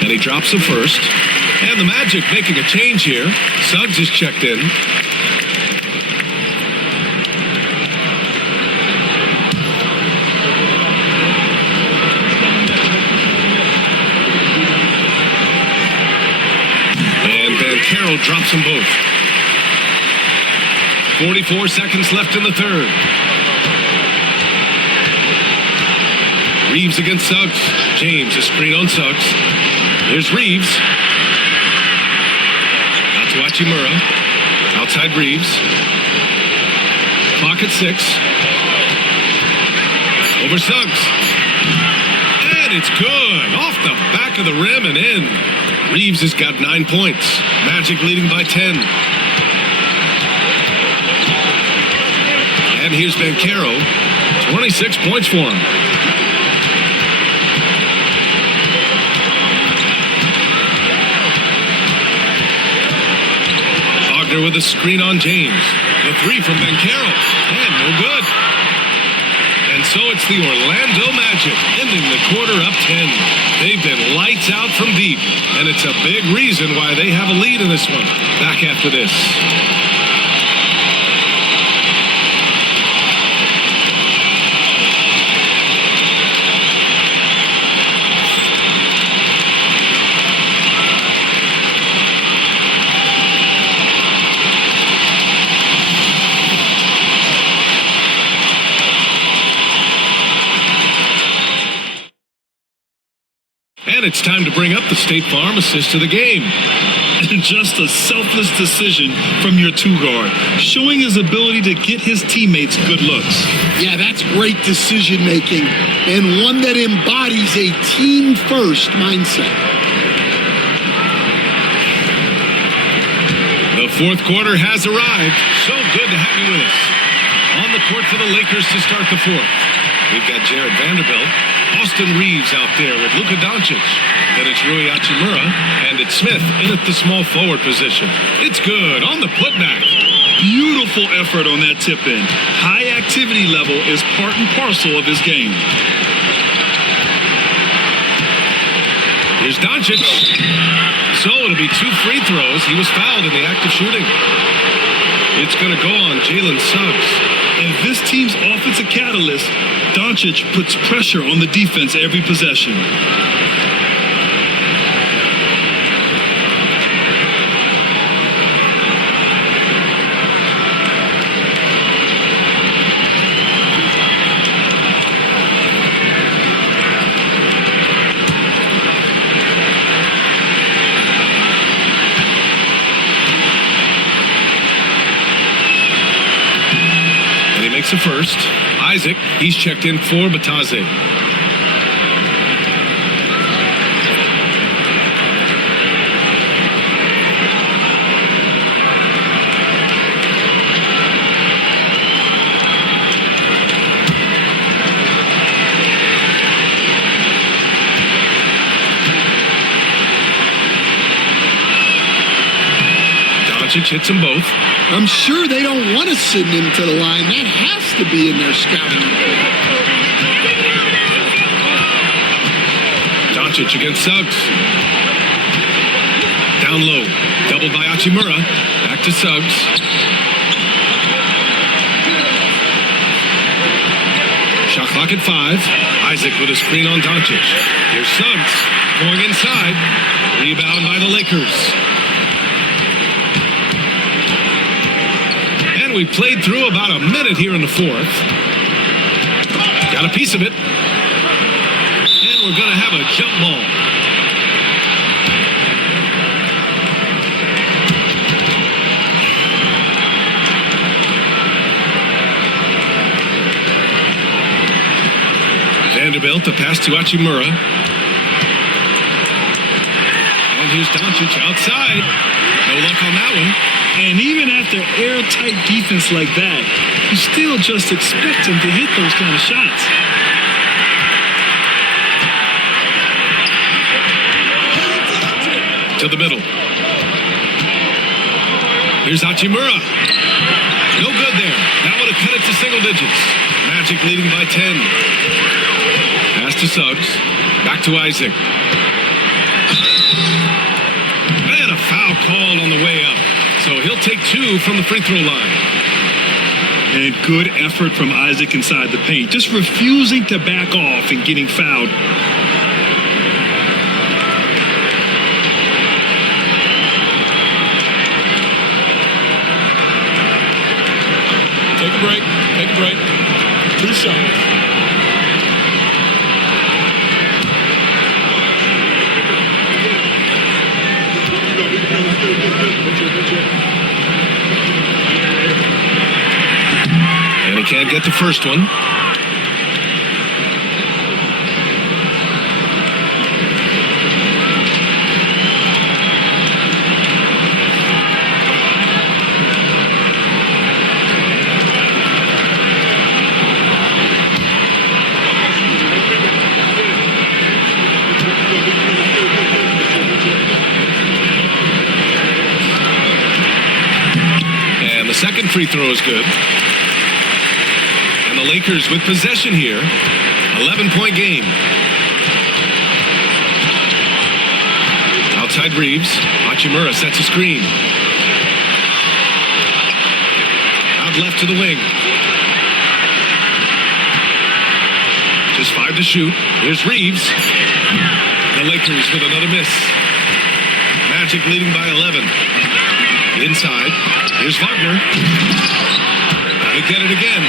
And he drops the first. And the Magic making a change here. Suggs is checked in. And Banchero drops them both. 44 seconds left in the third. Reeves against Suggs. James, a screen on Suggs. There's Reeves. Out to Hachimura. Outside Reeves. Clock at 6. Over Suggs. And it's good. Off the back of the rim and in. Reeves has got 9 points. Magic leading by 10. And here's Banchero. 26 points for him. With a screen on James. The 3 from Banchero. And no good. And so it's the Orlando Magic ending the quarter up 10. They've been lights out from deep. And it's a big reason why they have a lead in this one. Back after this. And it's time to bring up the State Farm assist of the game. And just a selfless decision from your 2-guard, showing his ability to get his teammates good looks. Yeah, that's great decision making and one that embodies a team-first mindset. The fourth quarter has arrived. So good to have you with us. On the court for the Lakers to start the fourth. We've got Jared Vanderbilt. Austin Reeves out there with Luka Doncic. Then it's Rui Hachimura, and it's Smith in at the small forward position. It's good on the putback. Beautiful effort on that tip-in. High activity level is part and parcel of his game. Here's Doncic. So it'll be 2 free throws. He was fouled in the act of shooting. It's going to go on Jalen Suggs. And this team's offensive catalyst, Doncic puts pressure on the defense every possession. first. Isaac, he's checked in for Bataze. Hits them both. I'm sure they don't want to send him to the line. That has to be in their scouting report. Doncic against Suggs. Down low. Doubled by Hachimura. Back to Suggs. Shot clock at 5. Isaac with a screen on Doncic. Here's Suggs going inside. Rebound by the Lakers. We played through about a minute here in the fourth. Got a piece of it. And we're going to have a jump ball. Vanderbilt, the pass to Hachimura. And here's Doncic outside. No luck on that one. And even after airtight defense like that, you still just expect him to hit those kind of shots. To the middle. Here's Hachimura. No good there. That would have cut it to single digits. Magic leading by 10. Pass to Suggs. Back to Isaac. And a foul called on the way up. So he'll take 2 from the free throw line. And good effort from Isaac inside the paint. Just refusing to back off and getting fouled. Take a break. Take a break. 2 shots. And he can't get the first one. And the second free throw is good. And the Lakers with possession here. 11-point game. Outside Reeves. Hachimura sets a screen. Out left to the wing. Just 5 to shoot. Here's Reeves. The Lakers with another miss. Magic leading by 11. Inside. Here's Wagner. They get it again.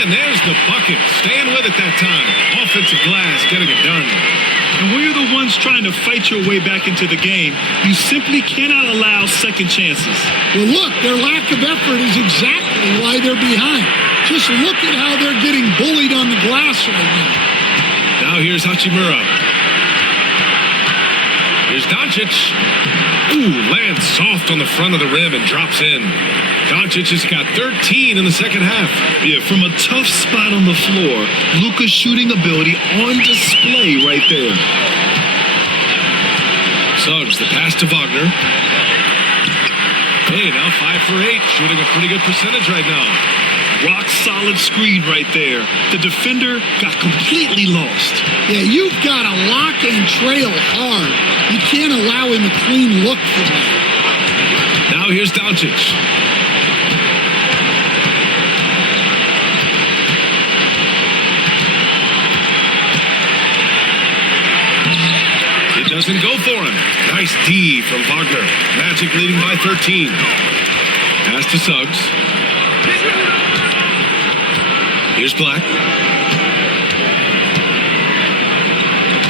And there's the bucket. Staying with it that time. Offensive glass, getting it done. And when you're the ones trying to fight your way back into the game, you simply cannot allow second chances. Well, look, their lack of effort is exactly why they're behind. Just look at how they're getting bullied on the glass right now. Now here's Hachimura. Here's Doncic. Ooh, lands soft on the front of the rim and drops in. Doncic has got 13 in the second half. Yeah, from a tough spot on the floor, Luka's shooting ability on display right there. Suggs, the pass to Wagner. Hey, now 5 for 8, shooting a pretty good percentage right now. Rock solid screen right there. The defender got completely lost. Yeah, you've got to lock and trail hard. You can't allow him a clean look for that. Now here's Doncic. It doesn't go for him. Nice D from Wagner. Magic leading by 13. Pass to Suggs. Here's Black.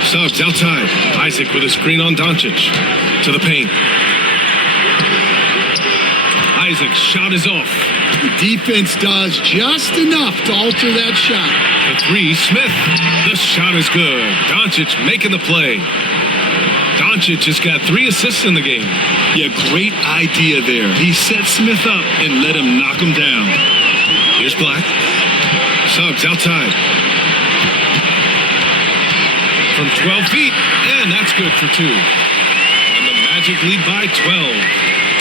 Suggs outside. Isaac with a screen on Doncic. To the paint. Isaac's shot is off. The defense does just enough to alter that shot. The three, Smith. The shot is good. Doncic making the play. Doncic has got 3 assists in the game. Yeah, great idea there. He set Smith up and let him knock him down. Here's Black. Suggs outside. From 12 feet, and that's good for 2. And the Magic lead by 12.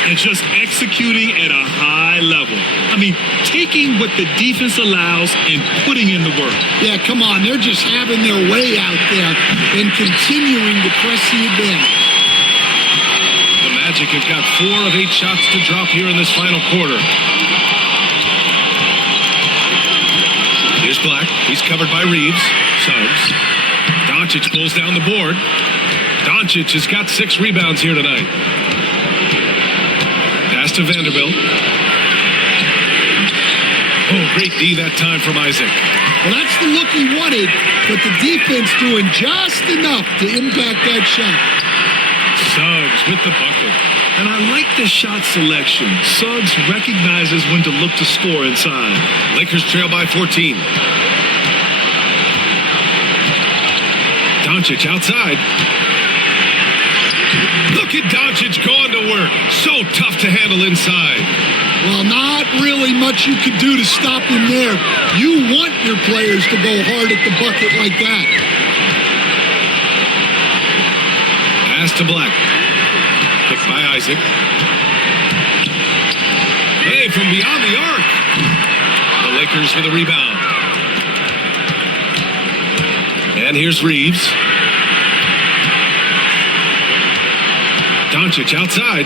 And just executing at a high level. I mean, taking what the defense allows and putting in the work. Yeah, come on. They're just having their way out there and continuing to press the advantage. The Magic have got 4 of 8 shots to drop here in this final quarter. Here's Black. He's covered by Reeves. Suggs. Doncic pulls down the board. Doncic has got 6 rebounds here tonight. Pass to Vanderbilt. Oh, great D that time from Isaac. Well, that's the look he wanted, but the defense doing just enough to impact that shot. Suggs with the bucket. And I like the shot selection. Suggs recognizes when to look to score inside. Lakers trail by 14. Doncic outside. Look at Doncic going to work. So tough to handle inside. Well, not really much you could do to stop him there. You want your players to go hard at the bucket like that. Pass to Black. Kicked by Isaac. Hey, from beyond the arc. The Lakers with a rebound. And here's Reeves. Doncic outside.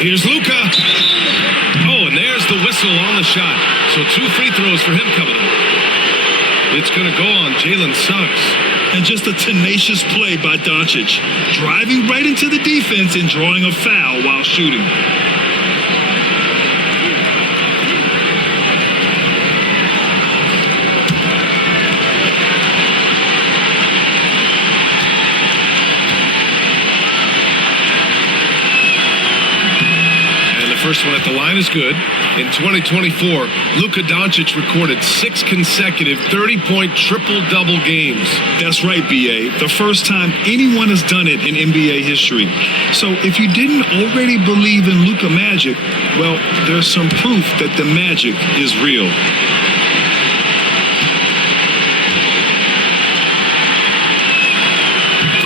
Here's Luka. Oh, and there's the whistle on the shot. So 2 free throws for him coming up. It's going to go on Jalen Suggs. And just a tenacious play by Doncic. Driving right into the defense and drawing a foul while shooting. First one at the line is good. In 2024, Luka Doncic recorded 6 consecutive 30-point triple-double games. That's right, B.A. The first time anyone has done it in NBA history. So if you didn't already believe in Luka Magic, well, there's some proof that the magic is real.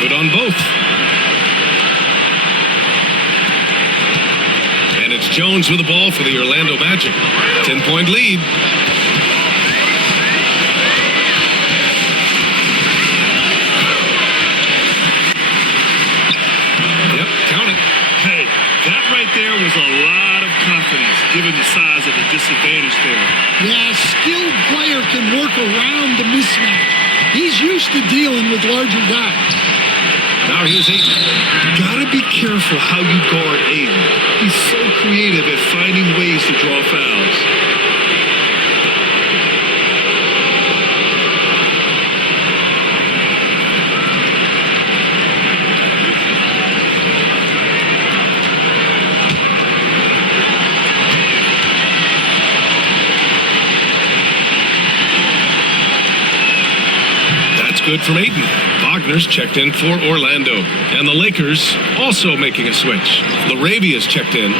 Good on both. Jones with the ball for the Orlando Magic. 10-point lead. Yep, count it. Hey, that right there was a lot of confidence given the size of the disadvantage there. Yeah, a skilled player can work around the mismatch. He's used to dealing with larger guys. Now here's Ayton. Gotta be careful how you guard Ayton. He's so creative at finding ways to draw fouls. That's good from Ayton. Wagner's checked in for Orlando. And the Lakers also making a switch. Laravia's checked in.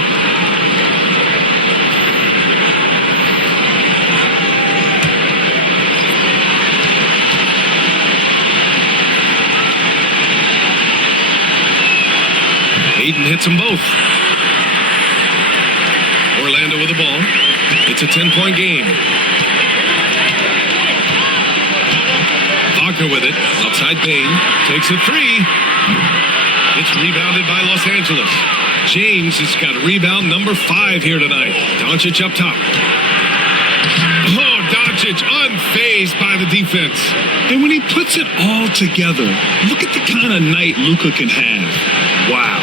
Ayton hits them both. Orlando with the ball. It's a 10-point game. Wagner with it. Outside Bain. Takes a 3. It's rebounded by Los Angeles. James has got rebound number 5 here tonight. Doncic up top. Oh, Doncic unfazed by the defense. And when he puts it all together, look at the kind of night Luka can have. Wow.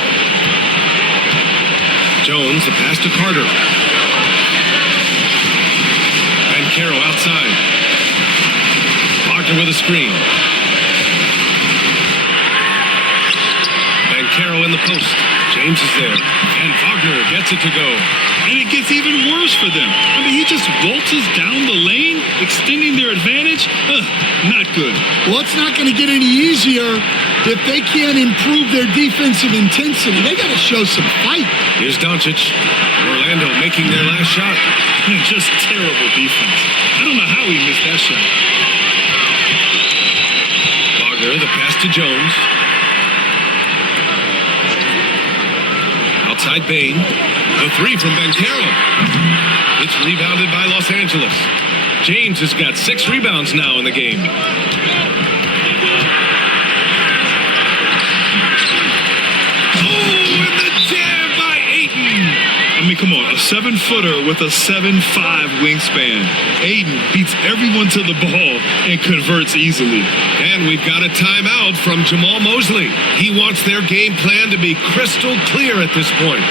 Jones, the pass to Carter. And Caro outside. Wagner with a screen. And Caro in the post. James is there, and Wagner gets it to go. And it gets even worse for them. I mean, he just waltzes down the lane, extending their advantage. Not good. Well, it's not going to get any easier if they can't improve their defensive intensity. They got to show some fight. Here's Doncic. Orlando making their last shot. Just terrible defense. I don't know how he missed that shot. Wagner, the pass to Jones. Outside Bane. The three from Banchero. It's rebounded by Los Angeles. James has got 6 rebounds now in the game. Oh, and the jam by Ayton. I mean, come on, a 7-footer with a 7'5" wingspan. Ayton beats everyone to the ball and converts easily. And we've got a timeout from Jamal Mosley. He wants their game plan to be crystal clear at this point.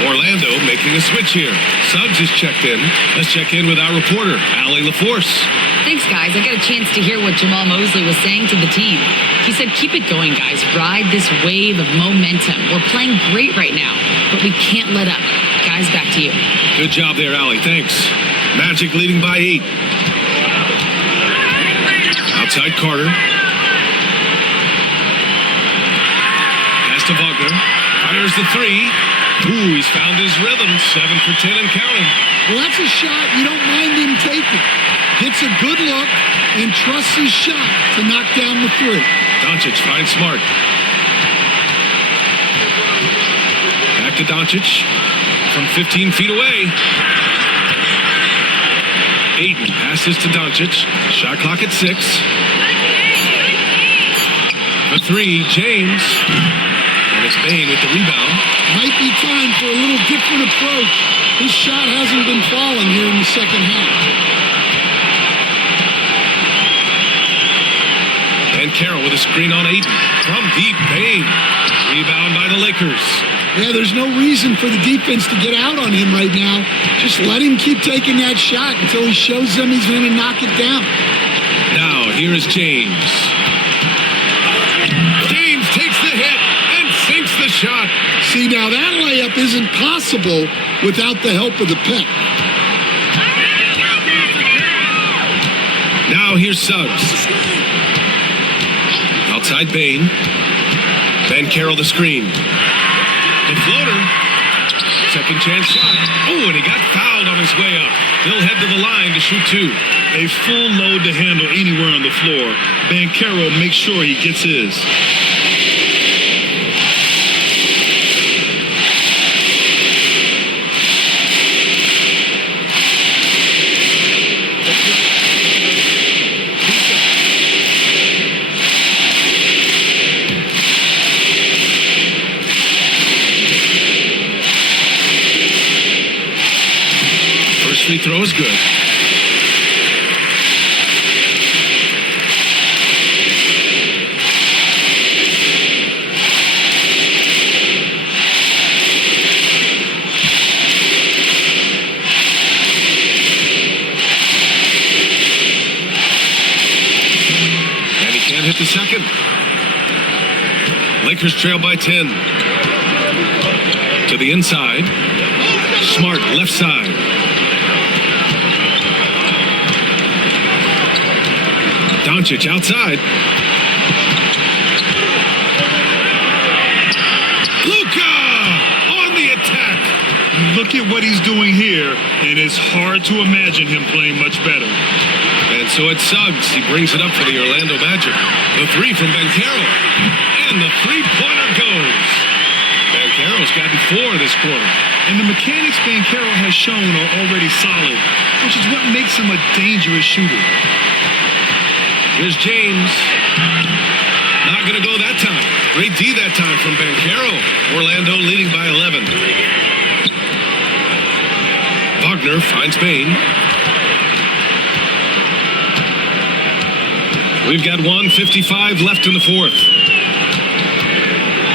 Orlando making a switch here. Suggs is checked in. Let's check in with our reporter, Allie LaForce. Thanks, guys. I got a chance to hear what Jamal Mosley was saying to the team. He said, keep it going, guys. Ride this wave of momentum. We're playing great right now, but we can't let up. Guys, back to you. Good job there, Allie. Thanks. Magic leading by 8. Outside Carter. Pass to Wagner. Fires the 3. Ooh, he's found his rhythm. 7 for 10 and counting. Well, that's a shot you don't mind him taking. Gets a good look and trusts his shot to knock down the 3. Doncic finds Smart. Back to Doncic from 15 feet away. Ayton passes to Doncic. Shot clock at 6. The 3, James. And it's Bane with the rebound. Might be time for a little different approach. His shot hasn't been falling here in the second half. And Carroll with a screen on Ayton. From deep, Bane. Rebound by the Lakers. Yeah, there's no reason for the defense to get out on him right now. Just let him keep taking that shot until he shows them he's going to knock it down. Now, here is James. James takes the hit and sinks the shot. See, now that layup isn't possible without the help of the pick. Now here's Suggs. Outside Bane. Banchero the screen. The floater. Second chance shot. Oh, and he got fouled on his way up. He'll head to the line to shoot 2. A full load to handle anywhere on the floor. Banchero makes sure he gets his. Free throw is good. And he can't hit the second. Lakers trail by 10. To the inside. Smart left side. Doncic outside. Luka on the attack. Look at what he's doing here, and it's hard to imagine him playing much better. And so it's Suggs. He brings it up for the Orlando Magic. The three from Banchero. And the three-pointer goes. Banchero's gotten 4 this quarter. And the mechanics Banchero has shown are already solid, which is what makes him a dangerous shooter. Here's James. Not going to go that time. Great D that time from Banchero. Orlando leading by 11. Wagner finds Bain. We've got 1:55 left in the fourth.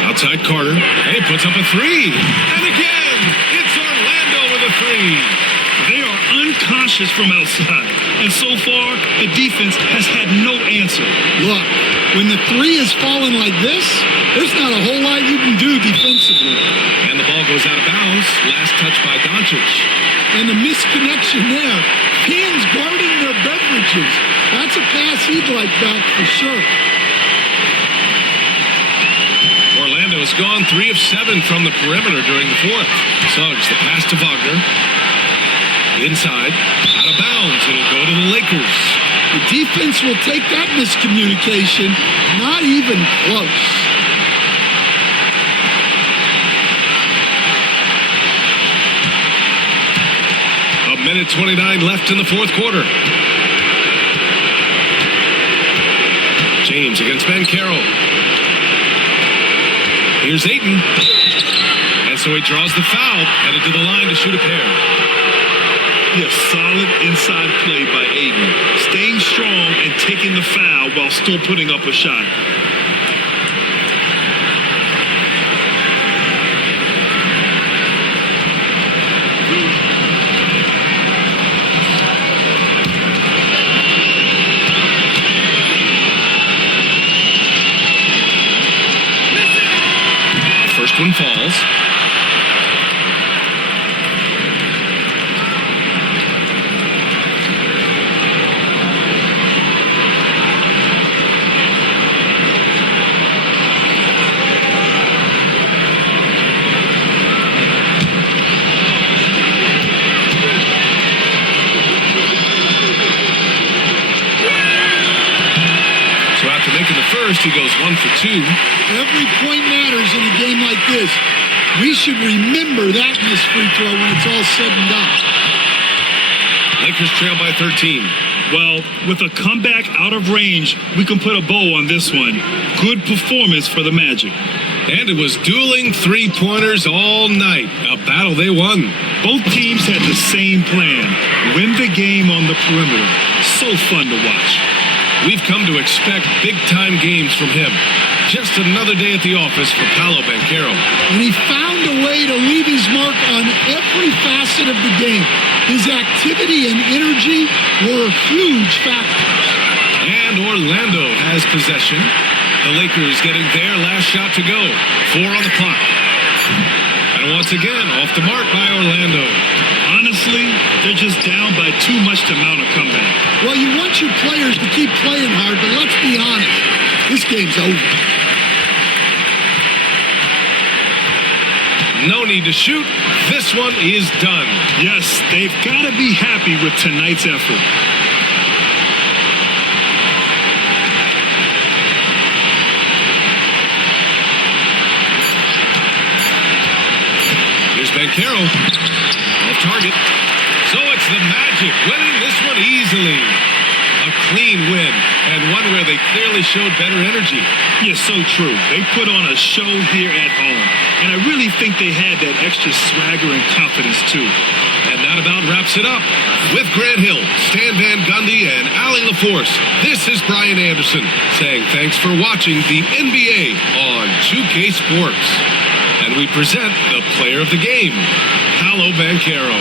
Outside Carter. Hey, puts up a three. And again, it's Orlando with a three. They are unconscious from outside. And so far, the defense has had no answer. Look, when the three is falling like this, there's not a whole lot you can do defensively. And the ball goes out of bounds. Last touch by Doncic. And the misconnection there. Fans guarding their beverages. That's a pass he'd like back for sure. Orlando has gone 3 of 7 from the perimeter during the fourth. Suggs, the pass to Wagner. Inside, out of bounds. It'll go to the Lakers. The defense will take that miscommunication. Not even close. A minute 29 left in the fourth quarter. James against Banchero. Here's Ayton. And so he draws the foul, headed to the line to shoot a pair. Yes, solid inside play by Ayton. Staying strong and taking the foul while still putting up a shot. First one falls. So after making the first, he goes 1 for 2. Every point matters in a game like this. We should remember that missed free throw when it's all said and done. Lakers trail by 13. Well, with a comeback out of range, we can put a bow on this one. Good performance for the Magic. And it was dueling three-pointers all night. A battle they won. Both teams had the same plan. Win the game on the perimeter. So fun to watch. We've come to expect big-time games from him. Just another day at the office for Paolo Banchero. And he found a way to leave his mark on every facet of the game. His activity and energy were huge factors. And Orlando has possession. The Lakers getting their last shot to go. 4 on the clock. And once again, off the mark by Orlando. Honestly, they're just down by too much to mount a comeback. Well, you want your players to keep playing hard, but let's be honest. This game's over. No need to shoot. This one is done. Yes, they've got to be happy with tonight's effort. Here's Banchero. Off target. So it's the Magic winning this one easily. A clean win, and one where they clearly showed better energy. Yes, so true. They put on a show here at home, and I really think they had that extra swagger and confidence, too. And that about wraps it up. With Grant Hill, Stan Van Gundy, and Allie LaForce, this is Brian Anderson saying thanks for watching the NBA on 2K Sports. And we present the player of the game, Paolo Banchero.